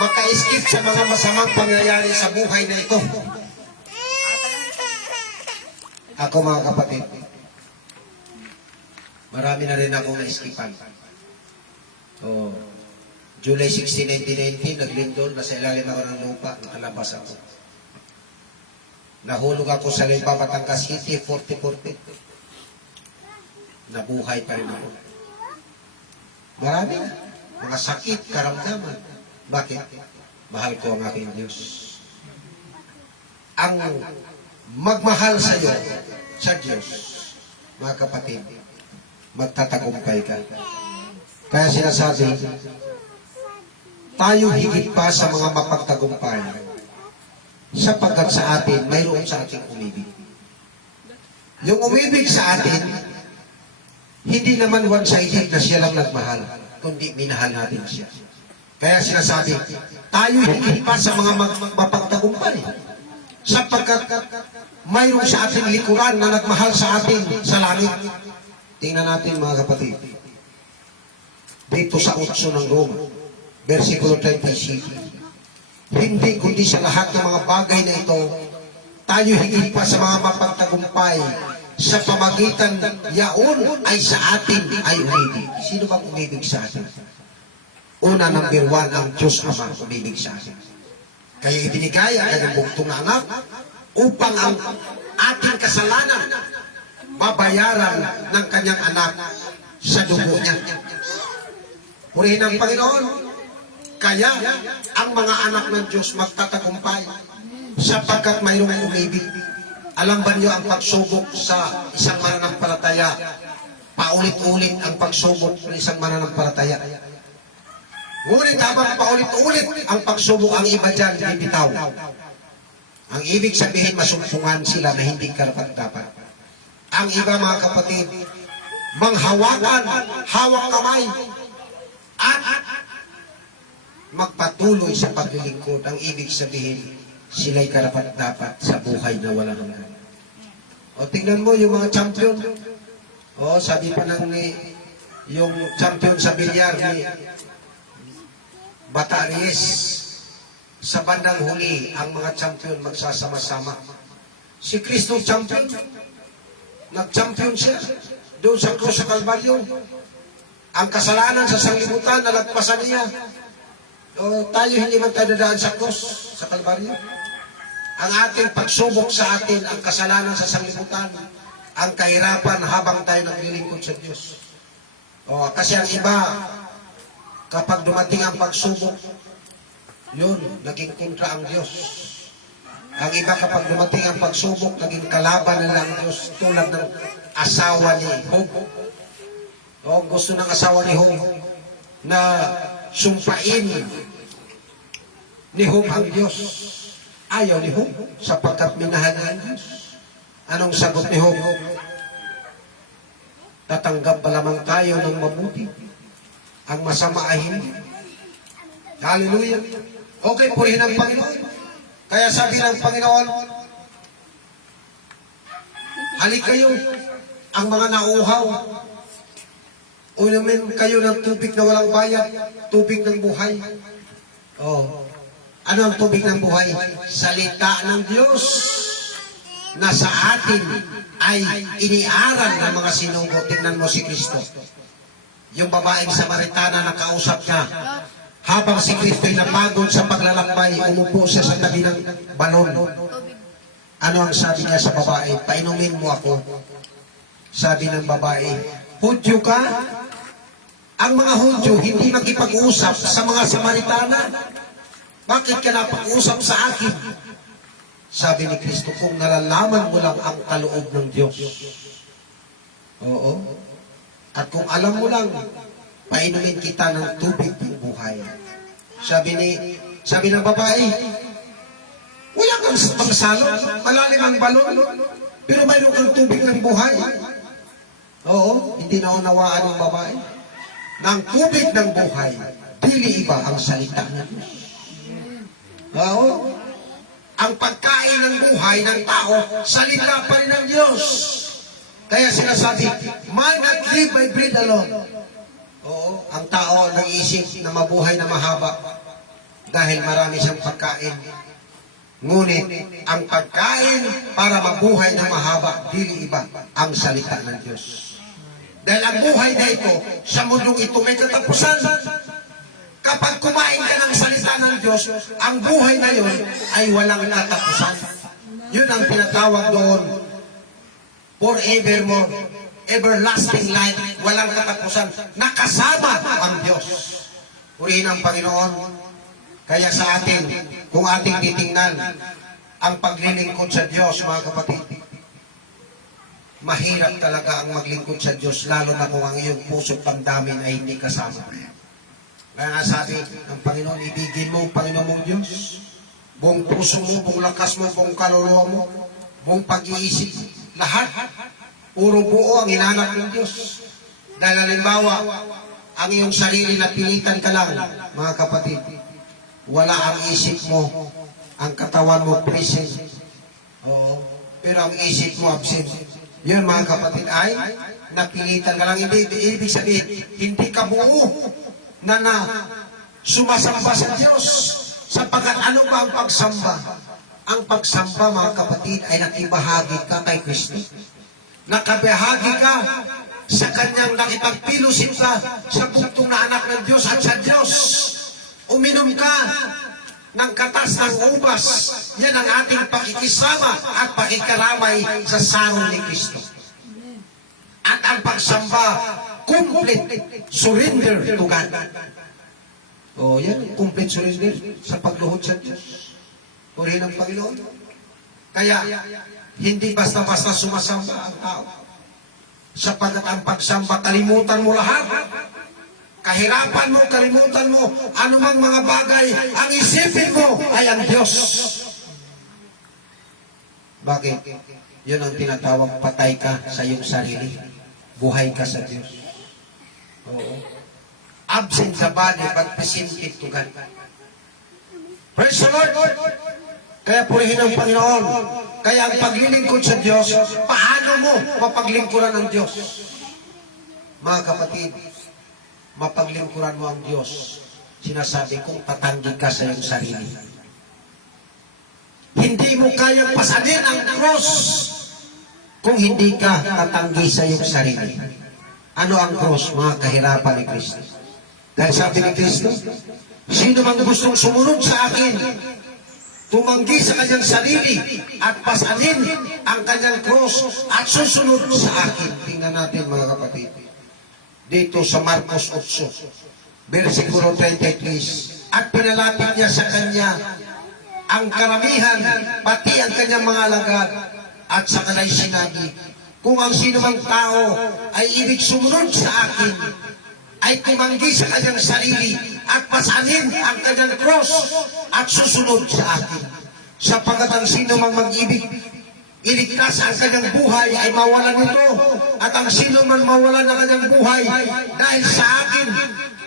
maka-skip sa mga masamang pangyayari sa buhay na ito. Ako mga kapatid, marami na rin akong na-skipan. July 16, 1990, naglindol, nasa ilalim ako ng lupa, nakalabas ako. Nahulog ako sa Limpa, Batangas City, 40-40. Nabuhay pa rin ako. Marami na. Mga sakit, karamdaman. Bakit? Mahal ko ang aking Diyos. Ang magmahal sa iyo, sa Diyos, mga kapatid, magtatagumpay ka. Kaya sinasabi, tayo higit pa sa mga mapagtagumpay sapagkat sa atin, mayroon sa ating umibig. Yung umibig sa atin, hindi naman one-sided na siya lang nagmahal, kundi minahal natin siya. Kaya sinasabi, tayo higit pa sa mga mapagtagumpay. sapagkat mayroon sa ating likuran na nagmahal sa atin sa langit. Tingnan natin mga kapatid. Dito sa 8 ng Roma, versikulo 37. Hindi kundi sa lahat ng mga bagay na ito, tayo higit pa sa mga mapagtagumpay sa pamagitan yaon ay sa atin ay umibig. Sino bang umibig sa atin? Una, number 1, ang Diyos Ama umibig sa atin. Kaya ibinigay ang kanyang bugtong na anak upang ang ating kasalanan babayaran ng kanyang anak sa dugo niya. Purihin ang Panginoon. Kaya ang mga anak ng Diyos magtatagumpay sapagkat mayroong umibig. Alam ba niyo ang pagsubok sa isang mananampalataya? Paulit-ulit ang pagsubok ng isang mananampalataya. Ngunit habang paulit-ulit ang pagsubok, ang iba dyan bibitaw. Ang ibig sabihin, masumpungan sila na hindi karapat-dapat. Ang iba, mga kapatid, manghawakan, hawak kamay, at magpatuloy sa paglilingkod. Ang ibig sabihin, sila'y karapat-dapat sa buhay na walang hanggan. O tingnan mo yung mga champion. O sabi pa ng yung champion sa bilyar ni Bataries, sa bandang huli, ang mga champion magsasama-sama. Si Kristo champion, nag-champion siya doon sa krus sa Kalbaryo. Ang kasalanan sa sanglibutan, nalagpasan niya. O, tayo hindi man tayo dadaan sa krus sa Kalbaryo. Ang ating pagsubok sa atin, ang kasalanan sa sanglibutan, ang kahirapan habang tayo naglilingkod sa Diyos. O, kasi ang iba, kapag dumating ang pagsubok, yun, naging kontra ang Diyos. Ang iba kapag dumating ang pagsubok, naging kalaban nila ang Diyos, tulad ng asawa ni Job. O, gusto ng asawa ni Job na sumpain ni Job ang Diyos. Ayaw ni Job, sapagkat minahal niya ang Diyos. Anong sagot ni Job? Tatanggap pa lamang tayo ng mabuti. Ang masama ay hindi. Hallelujah. Okay, purihin ang Panginoon. Kaya sabi ng Panginoon, halik kayo, ang mga nauuhaw. Unamin kayo ng tubig na walang bayad, tubig ng buhay. Oh. Ano ang tubig ng buhay? Salita ng Diyos na sa atin ay iniaral ng mga sinugo. Tingnan mo si Kristo. Yung babaeng Samaritana na kausap niya, habang si Kristo'y napagod sa paglalakbay, umupo siya sa tabi ng balon. Ano ang sabi niya sa babae? Painumin mo ako. Sabi ng babae, Hudyo ka? Ang mga Hudyo hindi makipag-usap sa mga Samaritana. Bakit ka napag-usap sa akin? Sabi ni Kristo, kung nalalaman mo lang ang kaloob ng Diyos. Oo. At kung alam mo lang, painumin kita ng tubig ng buhay. Sabi ng babae, wala kang pangsalot, malalim ang balon, pero mayroon kang tubig ng buhay. Oo, hindi naunawaan ng babae. Ng tubig ng buhay, dili iba ang salita ng Diyos. Oo, ang pagkain ng buhay ng tao, salita pa rin ng Diyos. Kaya sinasabi, man not live by bread alone. Oo, ang tao nag-iisip na mabuhay na mahaba dahil marami siyang pagkain. Ngunit, ang pagkain para mabuhay na mahaba, dili iba ang salita ng Diyos. Dahil ang buhay na ito, sa mundong ito may katapusan. Kapag kumain ka ng salita ng Diyos, ang buhay na yun ay walang katapusan. Yun ang pinatawag doon, forevermore, everlasting life, walang katapusan, nakasama ang Diyos. Purihin ang Panginoon. Kaya sa atin, kung ating titingnan ang paglilingkod sa Diyos, mga kapatid, mahirap talaga ang maglingkod sa Diyos, lalo na kung ang iyong puso't damdamin ay hindi kasama. Kaya nga sabi ng Panginoon, ibigin mo ang Panginoon mong Diyos, buong puso mo, buong lakas mo, buong kaluluwa mo, buong pag-iisip, lahat, puro buo ang hinanap ng Diyos. Dahil halimbawa, ang iyong sarili na pilitan ka lang, mga kapatid, wala ang isip mo, ang katawan mo present, Oo. Pero ang isip mo absent. Yun mga kapatid ay napilitan ka lang. Hindi, ibig sabihin, hindi ka buo na sumasamba sa Diyos. Sapagkat ano ba ang pagsamba? Ang pagsamba mga kapatid ay nakibahagi ka kay Kristo. Nakabahagi ka sa kanyang nakipagpilusin ka sa buktong na anak ng Diyos at sa Diyos. Uminom ka ng katas ng ubas. Yan ang ating pakikisama at pakikaramay sa sarong ni Kristo. At ang pagsamba, complete surrender to God. O yan, complete surrender sa pagluhod sa Diyos. Purihin ang Panginoon. Kaya, hindi basta-basta sumasamba ang tao. Sapagkat ang pagsamba, kalimutan mo lahat. Kahirapan mo, kalimutan mo, anumang mga bagay, ang isipin mo ay ang Diyos. Bakit? Yun ang tinatawag, patay ka sa iyong sarili. Buhay ka sa Diyos. Oo. Absent sa body, but presented to God. Praise the Lord! Kaya purihin ang Panginoon. Kaya ang paglilingkod sa Diyos, paano mo mapaglingkuran ng Diyos? Mga kapatid, mapaglingkuran mo ang Diyos. Sinasabi kong patanggi ka sa iyong sarili. Hindi mo kayang pasanin ang cross kung hindi ka tatanggi sa iyong sarili. Ano ang cross? Mga kahirapan ni Kristo. Dahil sabi ni Kristo, sino man gustong sumunod sa akin, tumanggi sa kanyang sarili at pasanin ang kanyang cross at susunod sa akin. Tingnan natin mga kapatid. Dito sa Marcos 8, versikulo 33. At pinalapit niya sa kanya ang karamihan, pati ang kanyang mga alagad. At sa kanay sinabi, kung ang sino mang tao ay ibig sumunod sa akin, ay tumanggi sa kanyang sarili at pasanin ang kanyang cross at susunod sa akin. Sapagkat ang sino mang mag-ibig iligtas ang kanyang buhay ay mawalan nito, at ang sino man mawalan ng kanyang buhay dahil sa akin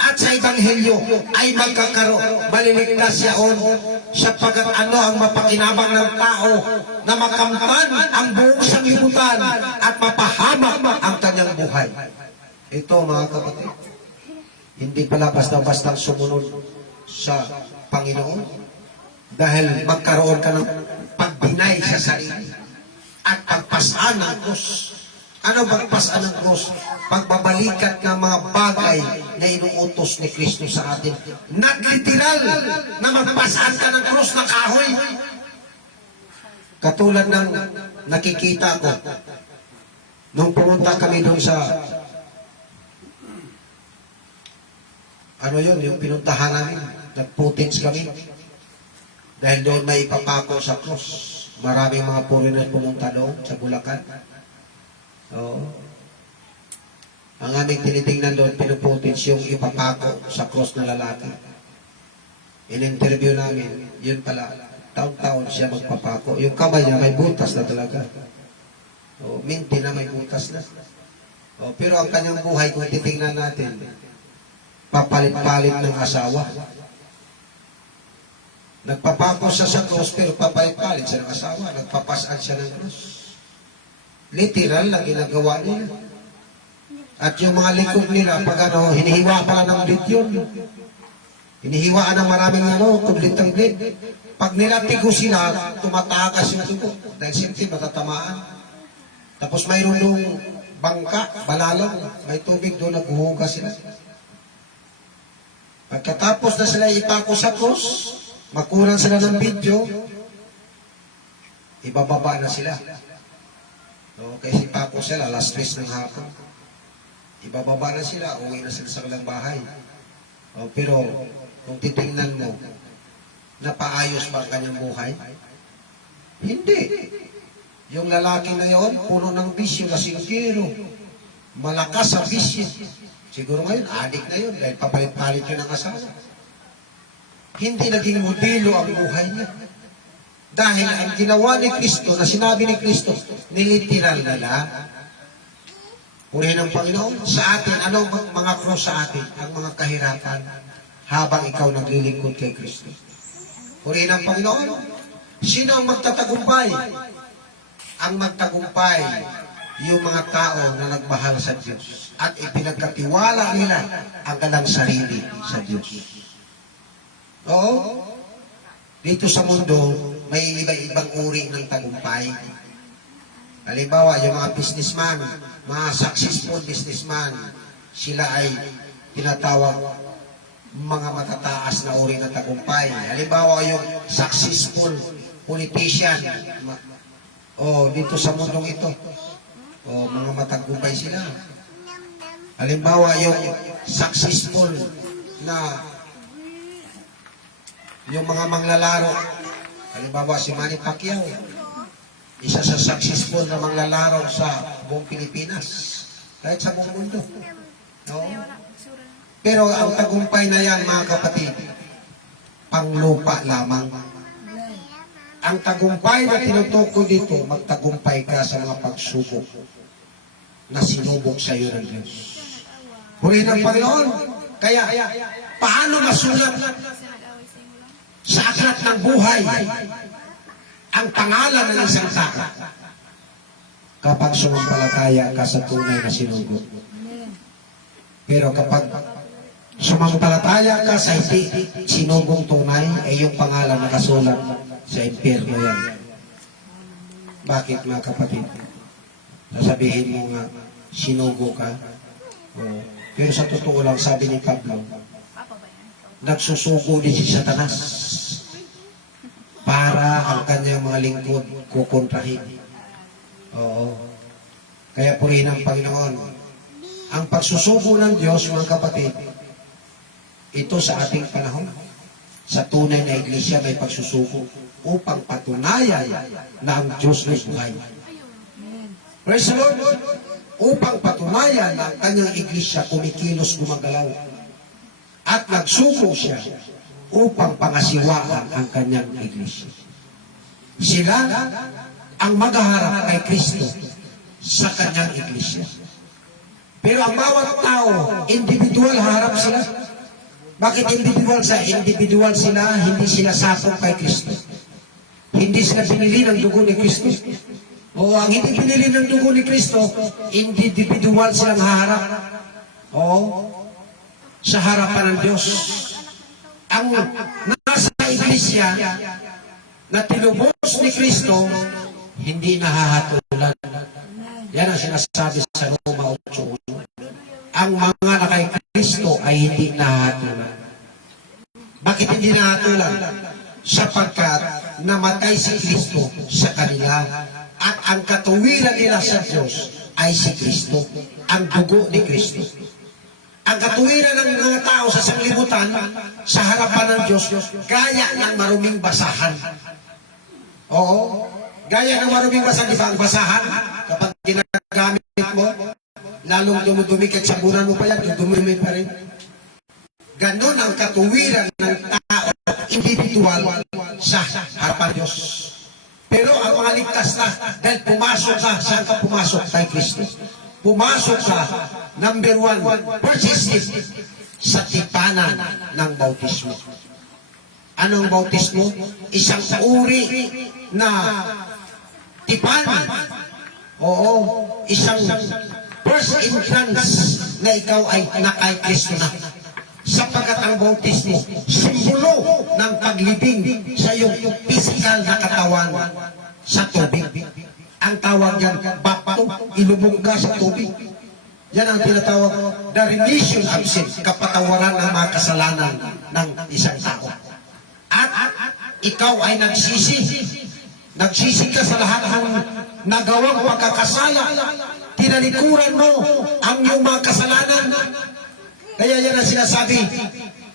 at sa Ebanghelyo ay magkakaroon, maliligtas yaon. Sapagkat ano ang mapakinabang ng tao na makamtan ang buong sanglibutan at mapahamak ang kanyang buhay. Ito mga kapatid, hindi pala basta-basta sumunod sa Panginoon dahil magkaroon ka ng pagbinay sa sarili at pagpasaan ng Diyos. Ano pagpasaan ng Diyos? Pagbabalikat ng mga bagay na inuutos ni Kristo sa atin. Nagliteral na magpasaan ka ng cross na kahoy. Katulad ng nakikita ko nung pumunta kami doon sa ano yun, yung pinuntahan namin, nagputins kami. Dahil doon may ipapako sa cross. Maraming mga foreigner pumunta doon sa Bulacan. Oo. Ang aming tinitingnan doon, pinuputins yung ipapako sa cross na lalaki. In-interview namin, yun pala, taon-taon siya magpapako. Yung kamay niya may butas na talaga. Oo, minti na may butas na. Oo, pero ang kanyang buhay, kung titingnan natin, papalit-palit ng asawa. Nagpapako siya sa cross, pero papalit-palit siya ng asawa. Nagpapasaan siya ng cross. Literal lang ginagawa nila. At yung mga likod nila, pag ano, hinihiwa pala ng blit yun. Hinihiwaan ng maraming tublit-tublit. Pag nilatigo sila, tumatakas yung dugo. Dahil siyempre matatamaan. Tapos mayroon yung bangka, balalang, may tubig doon, naghuhugas sila. Pagkatapos na sila ipako sa cross, makunan sila ng video, ibababa na sila. Okay, ipako sila, alas 3 ng hapon. Ibababa na sila, uwi na sila sa kanilang bahay. Pero, kung titingnan mo, napaayos ba ang kanyang buhay? Hindi. Yung lalaki na yon, puno ng bisyo, lasingkero, malakas sa bisyo. Siguro ngayon, adik na yun, dahil papalit-palit yun ang asawa. Hindi naging modelo ang buhay niya. Dahil ang ginawa ni Kristo, na sinabi ni Kristo, niliteral nila, purihin ng Panginoon, sa atin, ano mga cross sa atin? Ang mga kahirapan, habang ikaw naglilingkod kay Kristo. Purihin ng Panginoon, sino ang magtatagumpay ang magtagumpay yung mga tao na nagmahal sa Diyos at ipinagkatiwala nila ang kanilang sarili sa Diyos. Oo, dito sa mundo, may iba-ibang uri ng tagumpay. Halimbawa, yung mga businessman, mga successful businessman, sila ay tinatawag mga matataas na uri ng tagumpay. Halimbawa, yung successful politician, dito sa mundong ito, mga matagumpay sila. Halimbawa, yung successful na yung mga manglalaro. Halimbawa, si Manny Pacquiao, isa sa successful na manglalaro sa buong Pilipinas, kahit sa buong mundo. No? Pero ang tagumpay na yan, mga kapatid, panglupa lamang. Ang tagumpay na tinutukoy dito, magtagumpay ka sa mga pagsubok na sinubok sa iyo ng Diyos. Purihin ng Panginoon. Kaya, paano masulat sa aklat ng buhay ang pangalan ng isang tao? Kapag sumampalataya ka sa tunay na sinugo. Pero kapag sumampalataya ka sa hindi sinugong tunay, ay yung pangalan nakasulat sa impyerno yan. Bakit, mga kapatid? Sasabihin mo nga, sinugo ka. Pero sa totoo lang, sabi ni Pablo, nagsusugo din si Satanas para ang kanyang mga lingkod kukontrahin. Oo. Kaya purihin ang Panginoon. Ang pagsusugo ng Diyos, mga kapatid, ito sa ating panahon, sa tunay na iglesia may pagsusugo upang patunayan na ang Diyos ay buhay. Praise the Lord! Upang patunayan na ang kanyang iglesia kumikilos, gumagalaw. At nagsuko siya upang pangasiwaan ang kanyang iglesia. Sila ang maghaharap kay Kristo sa kanyang iglesia. Pero ang bawat tao, individual harap sila. Bakit individual individual sila, hindi sila sakop kay Kristo. Hindi sila pinili ng dugo ni Kristo. O ang hindi pinili ng dugo ni Kristo, individual silang haharap. O sa harapan ng Diyos. Ang nasa iglesia na tinubos ni Kristo, hindi nahahatulan. Yan ang sinasabi sa Roma 8:1. Ang mga na kay Kristo ay hindi nahahatulan. Bakit hindi nahahatulan? Sapagkat namatay si Kristo sa kanila at ang katuwiran nila sa Diyos ay si Kristo, ang dugo ni Kristo. Ang katuwiran ng mga tao sa sanglibutan sa harapan ng Diyos, gaya ng maruming basahan. Oo, gaya ng maruming basahan. Di ba ang basahan, kapag ginagamit mo, lalong dumudumi kahit sabunan mo pa yan, dumudumi pa rin. Ganon ang katuwiran ng tao, individual, sa harapan Diyos. Pero ang mga ligtas na, dahil pumasok ka, saan ka pumasok? Kay Kristo. Pumasok ka, number 1, persistent sa tipanan ng bautismo. Anong bautismo? Isang uri na tipanan. Oo, isang first entrance na ikaw ay nakay Kristo na. Sapagkat ang bautismo, simbolo ng paglibing sa iyong physical na katawan sa tubig. Ang tawag yan, bapto, ilubog ka sa tubig. Yan ang tinatawag, the remission of sin, kapatawaran ng mga kasalanan ng isang tao. At ikaw ay nagsisi. Nagsisi ka sa lahat ng nagawang pagkakasala. Tinalikuran mo ang iyong mga kasalanan. Kaya yan ang sinasabi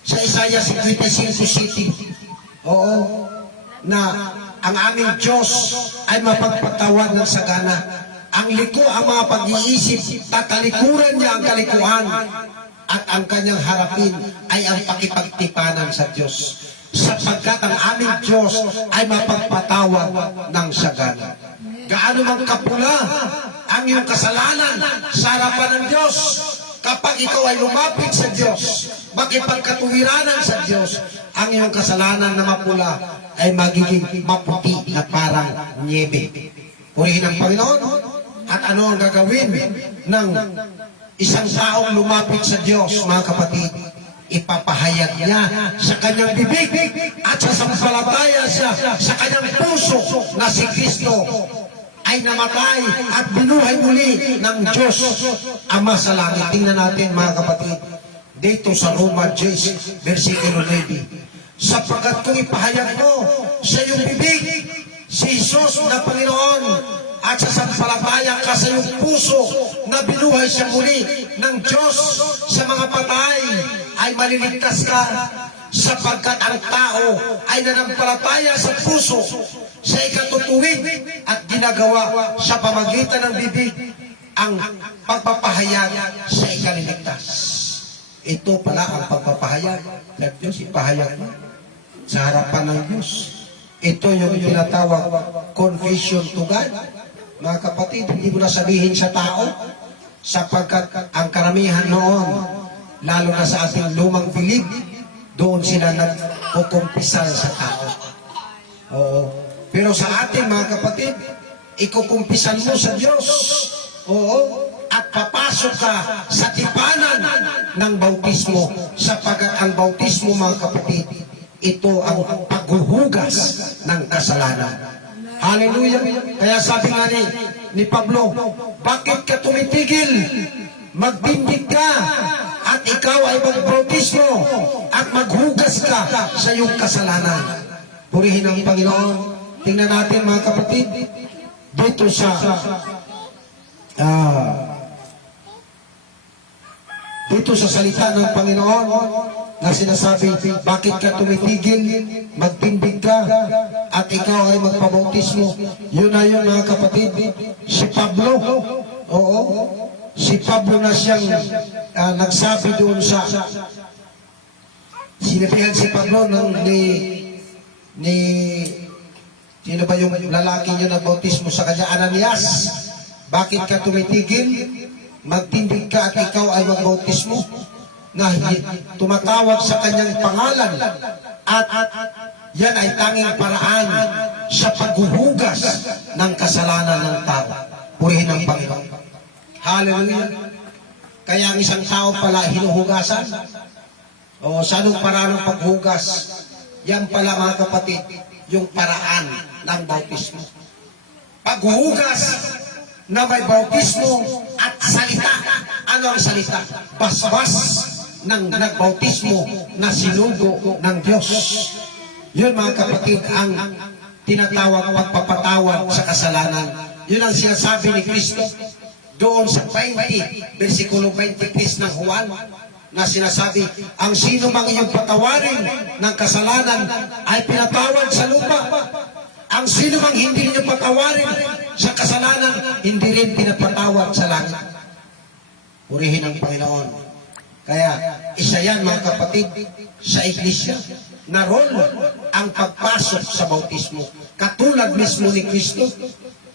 sa Isaiah 55:7. Oo, na ang aming Diyos ay mapagpatawad ng sagana. Ang mga pag-iisip, tatalikuran niya ang kalikuan. At ang kanyang harapin ay ang pakipagtipanan sa Diyos. Sapagkat ang aming Diyos ay mapagpatawad ng sagana. Gaano mang kapula ang iyong kasalanan sa harapan ng Diyos, kapag ikaw ay lumapit sa Diyos, makipagkatuwiranan sa Diyos, ang iyong kasalanan na mapula ay magiging maputi na parang niebe. Purihin ang Panginoon. At ano ang gagawin ng isang taong lumapit sa Diyos, mga kapatid? Ipapahayag niya sa kanyang bibig at sasampalataya siya sa kanyang puso na si Kristo ay namatay at binuhay muli ng Diyos Ama sa langit. Tingnan natin, mga kapatid, dito sa Roma 10, versikulo 9. Sapagkat kung ipahayag mo sa iyong bibig si Jesus na Panginoon at sasampalataya ka sa iyong puso na binuhay siya muli ng Diyos sa mga patay, ay maliligtas ka, sapagkat ang tao ay nanampalataya sa puso sa ikatutuwid at ginagawa sa pamagitan ng bibig ang pagpapahayag sa ikaliligtas. Ito pala ang pagpapahayag ng Diyos, ipahayag mo sa harapan ng Diyos. Ito yung tinatawag confession to God. Mga kapatid, hindi mo na sabihin sa tao, sapagkat ang karamihan noon, lalo na sa ating lumang bilib, doon sila nagkukumpisal sa tao. Oo. Pero sa ating mga kapatid, ikukumpisan mo sa Diyos. Oo. At papasok ka sa tipanan ng bautismo, sapagkat ang bautismo, mga kapatid, ito ang paghuhugas ng kasalanan. Hallelujah! Kaya sabi nga ni Pablo, bakit ka tumitigil? Magtindig ka at ikaw ay magbautismo at maghugas ka sa iyong kasalanan. Purihin ang Panginoon. Tingnan natin, mga kapatid, dito sa salita ng Panginoon na sinasabi, bakit ka tumitigil, magtindig ka, at ikaw ay magpabautismo. Yun na yun, mga kapatid. Si Pablo, oo, si Pablo na siyang nagsabi doon sa, sinabihan si Pablo ni sino ba yung lalaki niya nagbautismo sa kanya? Ananias. Bakit ka tumitigil? Magtindig ka at ikaw ay magbautismo. Na tumatawag sa kanyang pangalan. At yan ay tanging paraan sa paghuhugas ng kasalanan ng tao. Purihin ang Panginoon. Hallelujah. Kaya ang isang tao pala hinuhugasan. O sa anong paraan ng paghugas? Yan pala, mga kapatid, yung paraan ng bautismo. Paghuhugas na may bautismo at salita. Ano ang salita? Basbas ng nagbautismo na sinugo ng Diyos. Yun, mga kapatid, ang tinatawag pagpapatawad sa kasalanan. Yun ang sinasabi ni Kristo doon sa 20, versikulo 23 ng Juan, na sinasabi, ang sino mang iyong patawarin ng kasalanan ay pinatawad sa lupa. Ang sino mang hindi niyo patawarin sa kasalanan, hindi rin pinapatawad sa langit. Purihin ang Panginoon. Kaya, isa yan, mga kapatid, sa iglesia, na role ang pagpasok sa bautismo. Katulad mismo ni Kristo,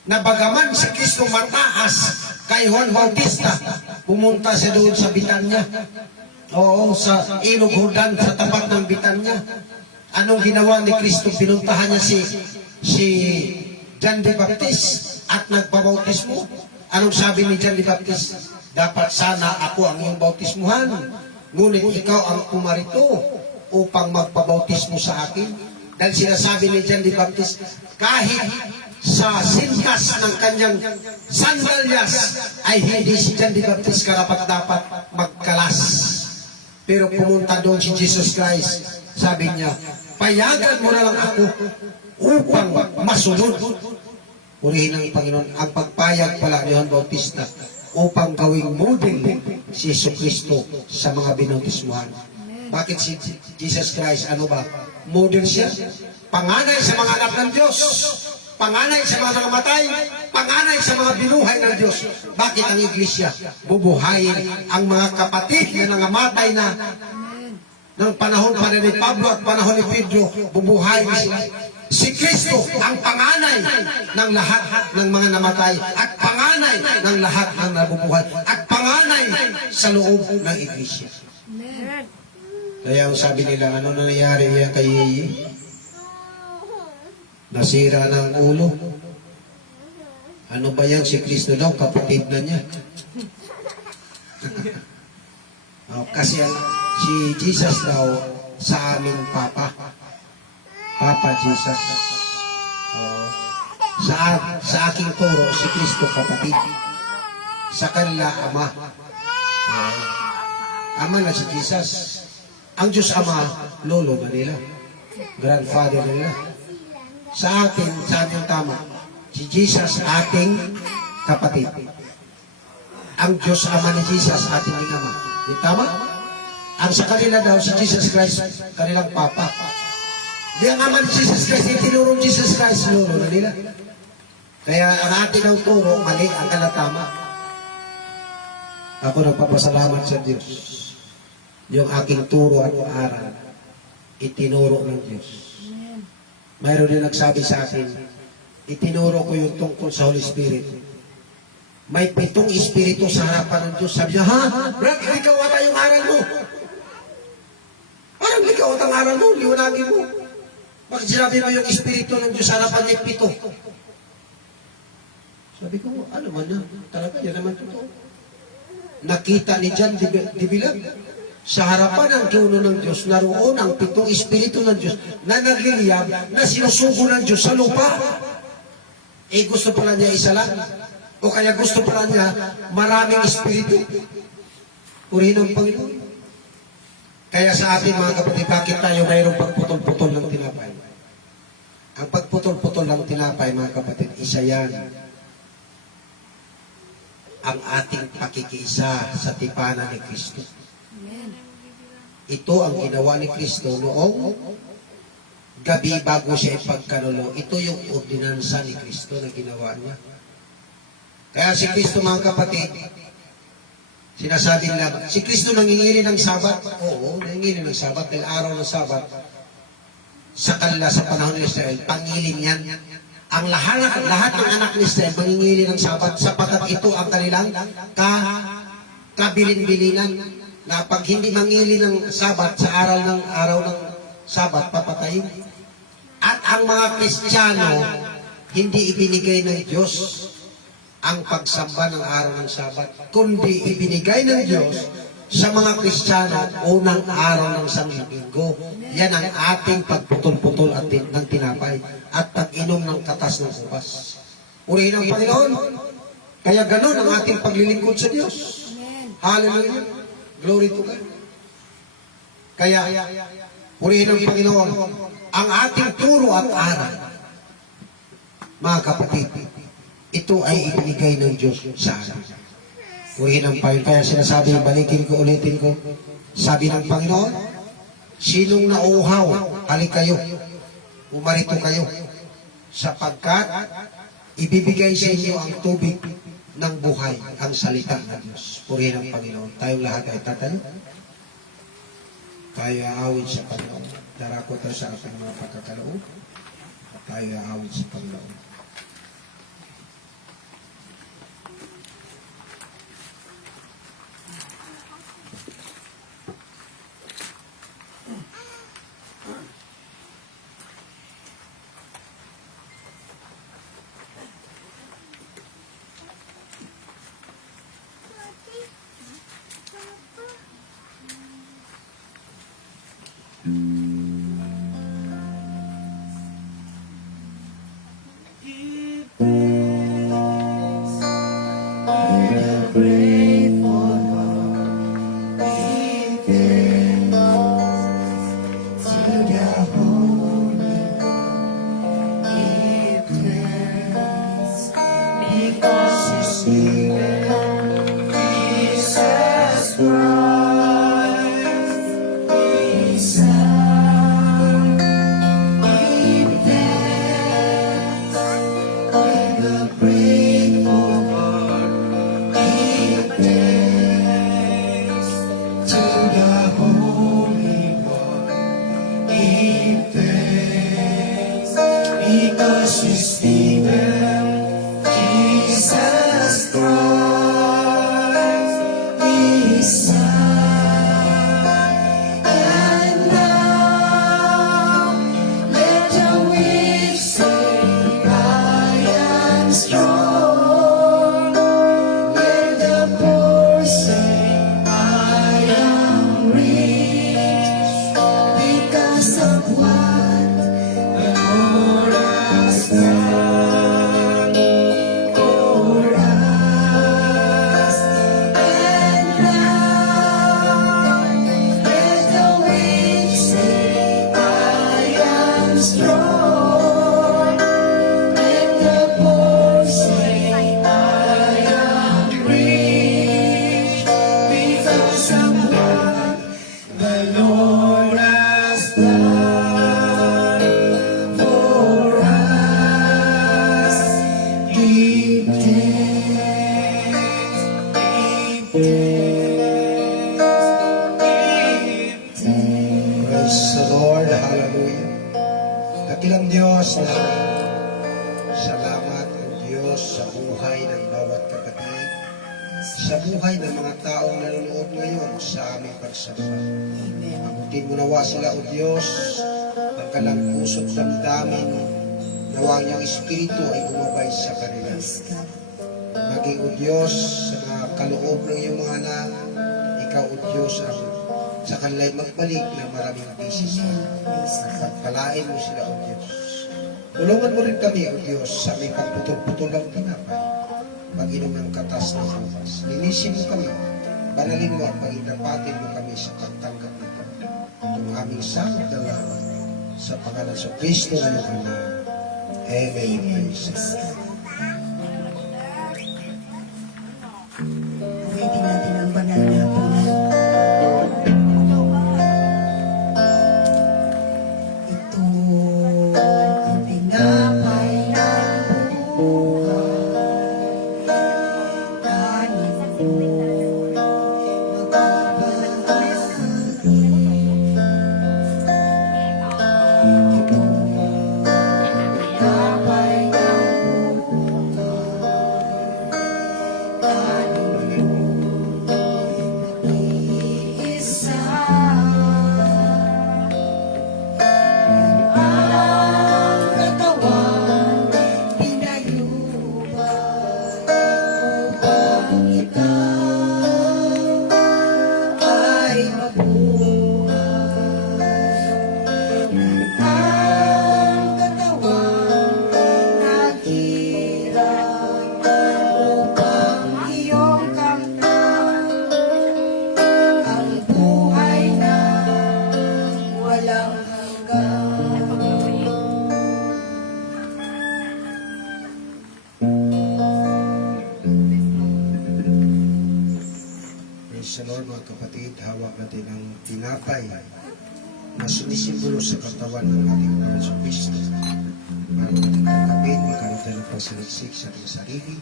na bagaman si Kristo mataas kay Juan Bautista, pumunta siya doon sa Bitanya. Oo, sa Ilog Jordan, sa tapat ng Bitanya. Anong ginawa ni Kristo? Pinuntahan niya si John the Baptist at nagpabautismo. Anong sabi ni John the Baptist? Dapat sana ako ang iyong bautismuhan, ngunit ikaw ang pumarito upang magpabautismo sa akin. Dahil sinasabi ni John the Baptist, kahit sa sintas ng kanyang sandalyas ay hindi si John the Baptist karapat-dapat magkalas. Pero pumunta doon si Jesus Christ, sabi niya, payagan mo na lang ako upang masunod. Purihin ng Panginoon, ang pagpayag pala ni Juan Bautista upang gawing model si Jesucristo sa mga binautismuhan. Bakit si Jesus Christ, ano ba? Model siya. Panganay sa mga anak ng Diyos. Panganay sa mga nangamatay. Panganay sa mga binuhay ng Diyos. Bakit ang iglesia bubuhayin ang mga kapatid na nangamatay na ng panahon pa ni Pablo at panahon ni Pedro, bubuhayin sila. Si Kristo ang panganay ng lahat ng mga namatay at panganay ng lahat ng nabubuhay at panganay sa loob ng iglesia. Kaya ang sabi nila, ano nangyayari yan kay Yeye? Nasira ng ulo. Ano ba yan? Si Kristo daw, kapatid na niya. Kasi si Jesus daw sa aming Papa. Papa Jesus. Oh, sa aking turo, si Kristo kapatid. Sa kanila, Ama. Ama na si Jesus. Ang Diyos Ama, lolo na nila. Grandfather na nila. Sa atin, sa ating tama, si Jesus ating kapatid. Ang Diyos Ama ni Jesus ating Ama. Di tama? Ang sa kanila daw, si Jesus Christ, kanilang Papa. Di ang Ama ni Jesus Christ, itinurong Jesus Christ, lolo na nila. Kaya ang ating ang turo, mali ang kalatama. Ako nagpapasalamat sa Diyos. Yung aking turo at aral, itinuro ng Diyos. Mayroon din nagsabi sa akin, itinuro ko yung tungkol sa Holy Spirit. May 7 espiritu sa harapan ng Diyos. Sabi niya, ha? Brad, ikaw ata yung aral mo. Parang ikaw ata ang aral mo, liwanagin mo. Bakit sinabi mo yung espiritu ng Diyos sa harapan niya 7? Sabi ko, ano man na? Talaga, yan naman totoo. Nakita ni John Dibilag. Sa harapan ng trono ng Diyos, naroon ang 7 espiritu ng Diyos na nagliliyab, na sinusugo ng Diyos sa lupa. Eh, gusto pala niya isa lang. O kaya gusto pala niya maraming espiritu. Purihin ang Panginoon. Kaya sa ating mga kapatid, bakit tayo mayroong pagputol-putol ng tinapay? Ang pagputol-putol ng tinapay, mga kapatid, isa yan. Ang ating pakikiisa sa tipanan ni Kristo. Ito ang ginawa ni Kristo noong gabi bago siya ipagkanulo. Ito yung ordinansa ni Kristo na ginawa niya. Kaya si Kristo, mga kapatid, sinasabi nila, si Kristo nangingili ng Sabat. Oo, nangingili ng Sabat dahil araw ng Sabat sa kanila sa panahon ni Israel, pangilin yan. Ang lahat ng anak ni Israel mangingili ng Sabat sapagkat ito ang kanilang kabilin-bilinan. Na pag hindi mangili ng Sabat sa araw ng Sabat, papatayin. At ang mga Kristiyano, hindi ibinigay ng Diyos ang pagsamba ng araw ng Sabat, kundi ibinigay ng Diyos sa mga Kristiyano unang araw ng Sanlinggo. Yan ang ating pagputol-putol ng tinapay at pag-inom ng katas ng ubas. Purihin ang Panginoon. Kaya ganun ang ating paglilingkod sa Diyos. Hallelujah. Glory to God. Kaya, purihin ang Panginoon. Ang ating turo at aral, mga kapatid, ito ay ibinigay ng Diyos sa atin. Purihin ang Panginoon. Kaya sinasabi, balikin ko, ulitin ko. Sabi ng Panginoon, sinong nauuhaw, halik kayo, umarito kayo, sapagkat ibibigay sa inyo ang tubig ng buhay, ang salita ng Diyos. Purihin ang Panginoon. Tayong lahat ay tatayo. Tayo aawit sa Panginoon. Darako tayo sa ating mga pagkakaloob. Tayo aawit sa Panginoon. Because you speak Jesus Christ, Messiah. And now let your weak say, I am strong. Lord. Hallelujah. Dakilang Diyos na salamat o Diyos sa buhay ng bawat kapatid, sa buhay ng mga taong nanonood ngayon sa aming pagsamba. Abutin mo nawa sila o Diyos, ang kalang puso't damdamin, nawa ang iyong Espiritu ay gumabay sa kanila. Maging o Diyos sa mga kaloob ng iyong mga anak, ikaw o Diyos ang sa kanila'y magbalik na maraming bisis. Pagpalain mo sila o Diyos. Tulungan mo rin kami o Diyos sa aming pagputol-putol ng tinapay, pag-inom ng katas ng bukas. Linisin mo kami, banalin mo at pag-inapatin mo kami sa pagtanggap nito. Itong aming samot na lawan sa pangalan sa Kristo na yung anak. Amen. Praise God. Gawin natin ang banal na punan. Ito ang tinapay ng buhay. Kanin magbabahagi. Ito ang tinapay ng buhay. Kanin isa ang katawan pinayubay upang ikaw ay mabuhay. Ang katawan naghirap upang iyong kamtan ang buhay na walang hanggan. Praise the Lord mga kapatid, hawak natin ang tinapay na sumisimbolo sa katawan ng ating Panginoon sa Kristo. Para natin tanggapin, magkaroon tayo ng pagsaliksik sa ating sarili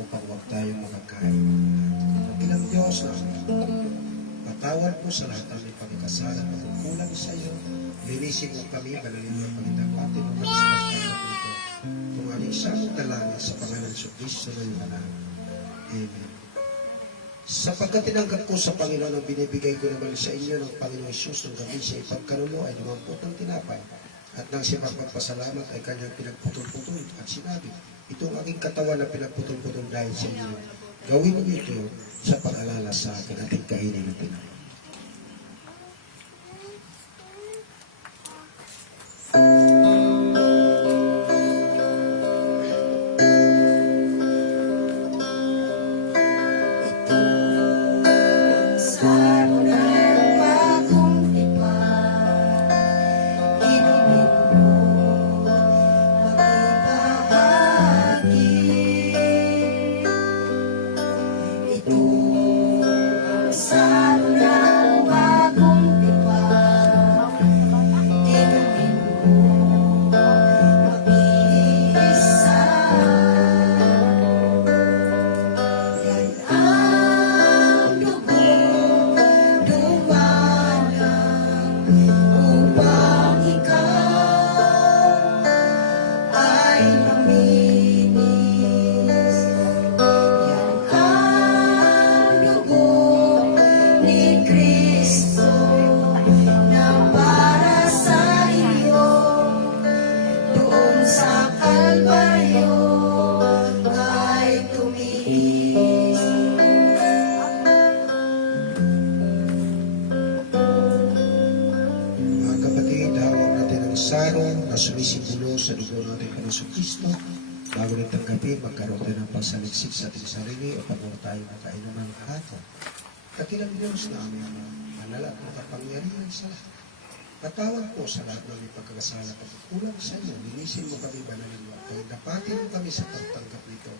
upang huwag tayong makakain. Ilang Diyos na patawad po sa lahat ng aming pagkakasala at pagkukulang sa iyo. Linisin mo kami, banalin mo ang pagdapatin mo ng pagtanggap nito. Kung aming samot na langit sa pangalan sa Kristo na yung anak. Amen. Sapagkat tinanggap ko sa Panginoon ang binibigay ko naman sa inyo ng Panginoon Isus ng gabi sa ipagkanulo ay lumampot ng tinapay. At nang siya magpapasalamat ay kanyang pinagputol-putol at sinabi, ito ang aking katawan na pinagputol-putol dahil sa inyo. Gawin mo ito sa pag-alala sa akin at kainin natin. Sa unang bagong tipan, inumin mo, magbahagi. Ito ang sa unang bagong tipan, inumin mo, mag-iisa. Yan ang dugo dumanang upang ikaw ay maminis. Yan ang dugo ni Kristo na para sa iyo doon sa Kalbaryo ay tumiis. Mga kapatid, hawak natin ang sarong na sumisimbolo sa dugo natin Panginoon sa Kristo. Bago rin tanggapin, magkaroon tayo ng pagsaliksik sa ating sarili upang huwag tayo makainom ng hata. Kakilang Diyos na aming manal at makapangyarihan sa lahat. Patawad po sa lahat ng aming pagkakasala at pagkukulang sa iyo. Linisin mo kami, banalin mo. Pagdapatin mo kami sa pagtanggap nito.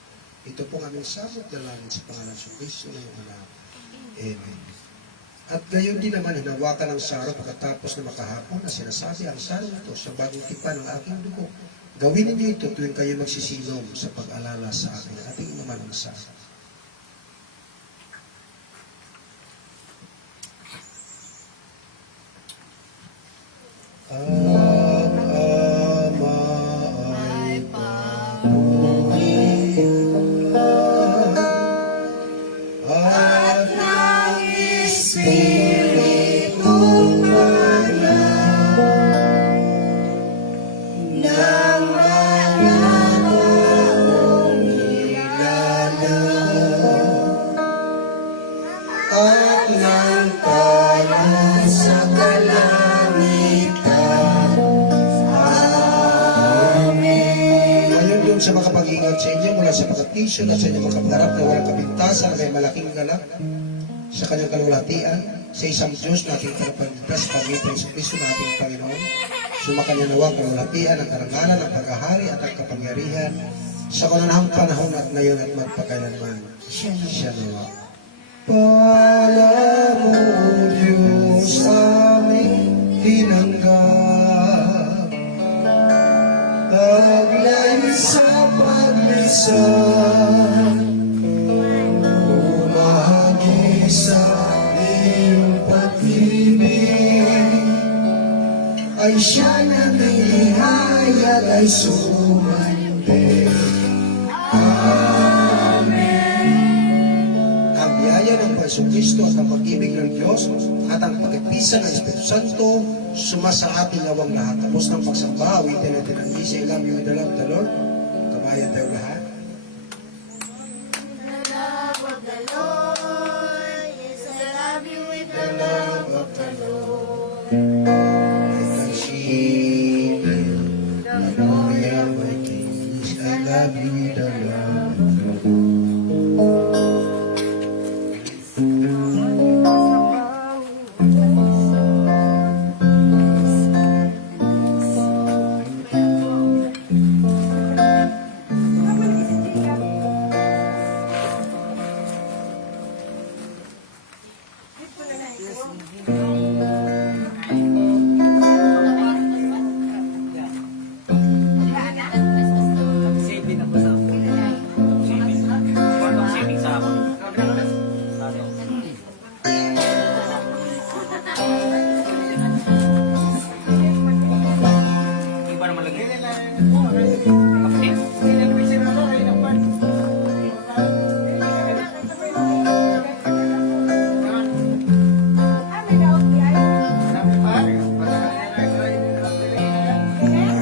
Ito pong aming samot na langit sa pangalan sa Kristo na yung anak. Amen. At gayon din naman, hinawakan ang saro pagkatapos na makahapon na sinasabi ang saro ito sa bagong tipan ng aking dugo. Gawin ninyo ito tuwing kayo magsisinom sa pag-alala sa akin. Ating naman ang saro. Ang Ama ay papurihan at ng Espiritu ng mga taong nilalang at ng tanan sa kalangitan. Amen. Ngayon doon sa makapag-ingat sa inyo mula sa pagkatisyon at sa inyong makapangarap na walang kabintasan na may malaking ganap sa kanyang kalulatian sa isang Diyos nating karapagligtas pag-ibig sa Kristo nating Panginoon. Sumakanya nawang kalulatian ang karangalan, ang paghahari at ang kapangyarihan sa kanunahang panahon at ngayon at magpakailanman. Siya nawa. Pala mo, Diyos, aming tinanggap, taglay sa paglisan, umahagi sa iyong pag-ibig, ay siya na nilihayag ay sumandi. Ang biyaya ng Panginoong Kristo at ang pag-ibig ng Diyos at ang pag-ibisa ng Espiritu Santo sumasa ating nawang lahat. Tapos ng pagsamba, awitin natin ang misa, I love you with the love of the Lord. Kabayan tayo lahat. The love of the Lord, yes, I love you with the love of the Lord. I can see the glory of my King. I love you with the love of the Lord. Saving ako sa saving. Anong saving sa ako? Ano? Iba naman lagi. Kapatid.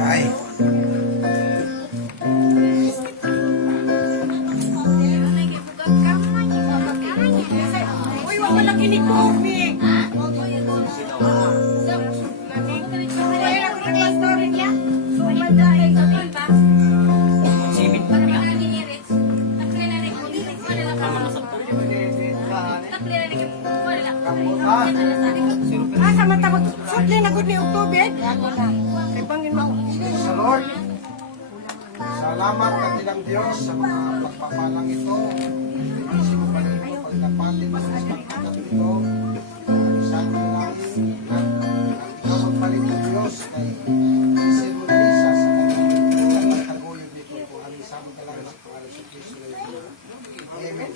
Ay. Uy, wala lagi ni Kobe. Saving. Asa man tawag sudli na gud ni October. Ako na. Kay bangin mo. Sa Lord, salamat katilang Diyos sa mga pagpapalang ito. Ibigin mo pa rin ito, pagkapatin mo sa pagkapalang ito. Isang langit na ikaw magpalit ng Diyos kay Sirulisa sa kanyang taguyod nito po. Ang isang talaga sa Panginoon sa Kristo. Amen.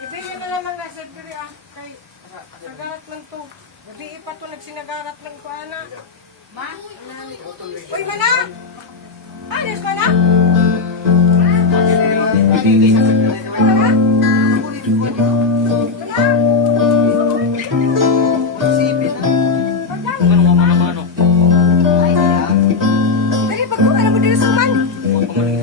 Ibigay na lang nga sa diri kay nagarat man to. Gabi pa to nagsinagarat lang ko ana. Ma? Uy, mana? Alis mana? Mana? Ano nga mga ano? Dali pag mo alam mo diri suman. Huwag pa man.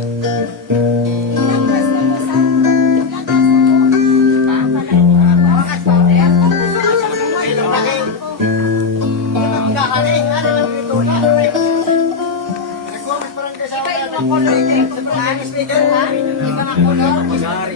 Ibang ako, no? Mag-aari.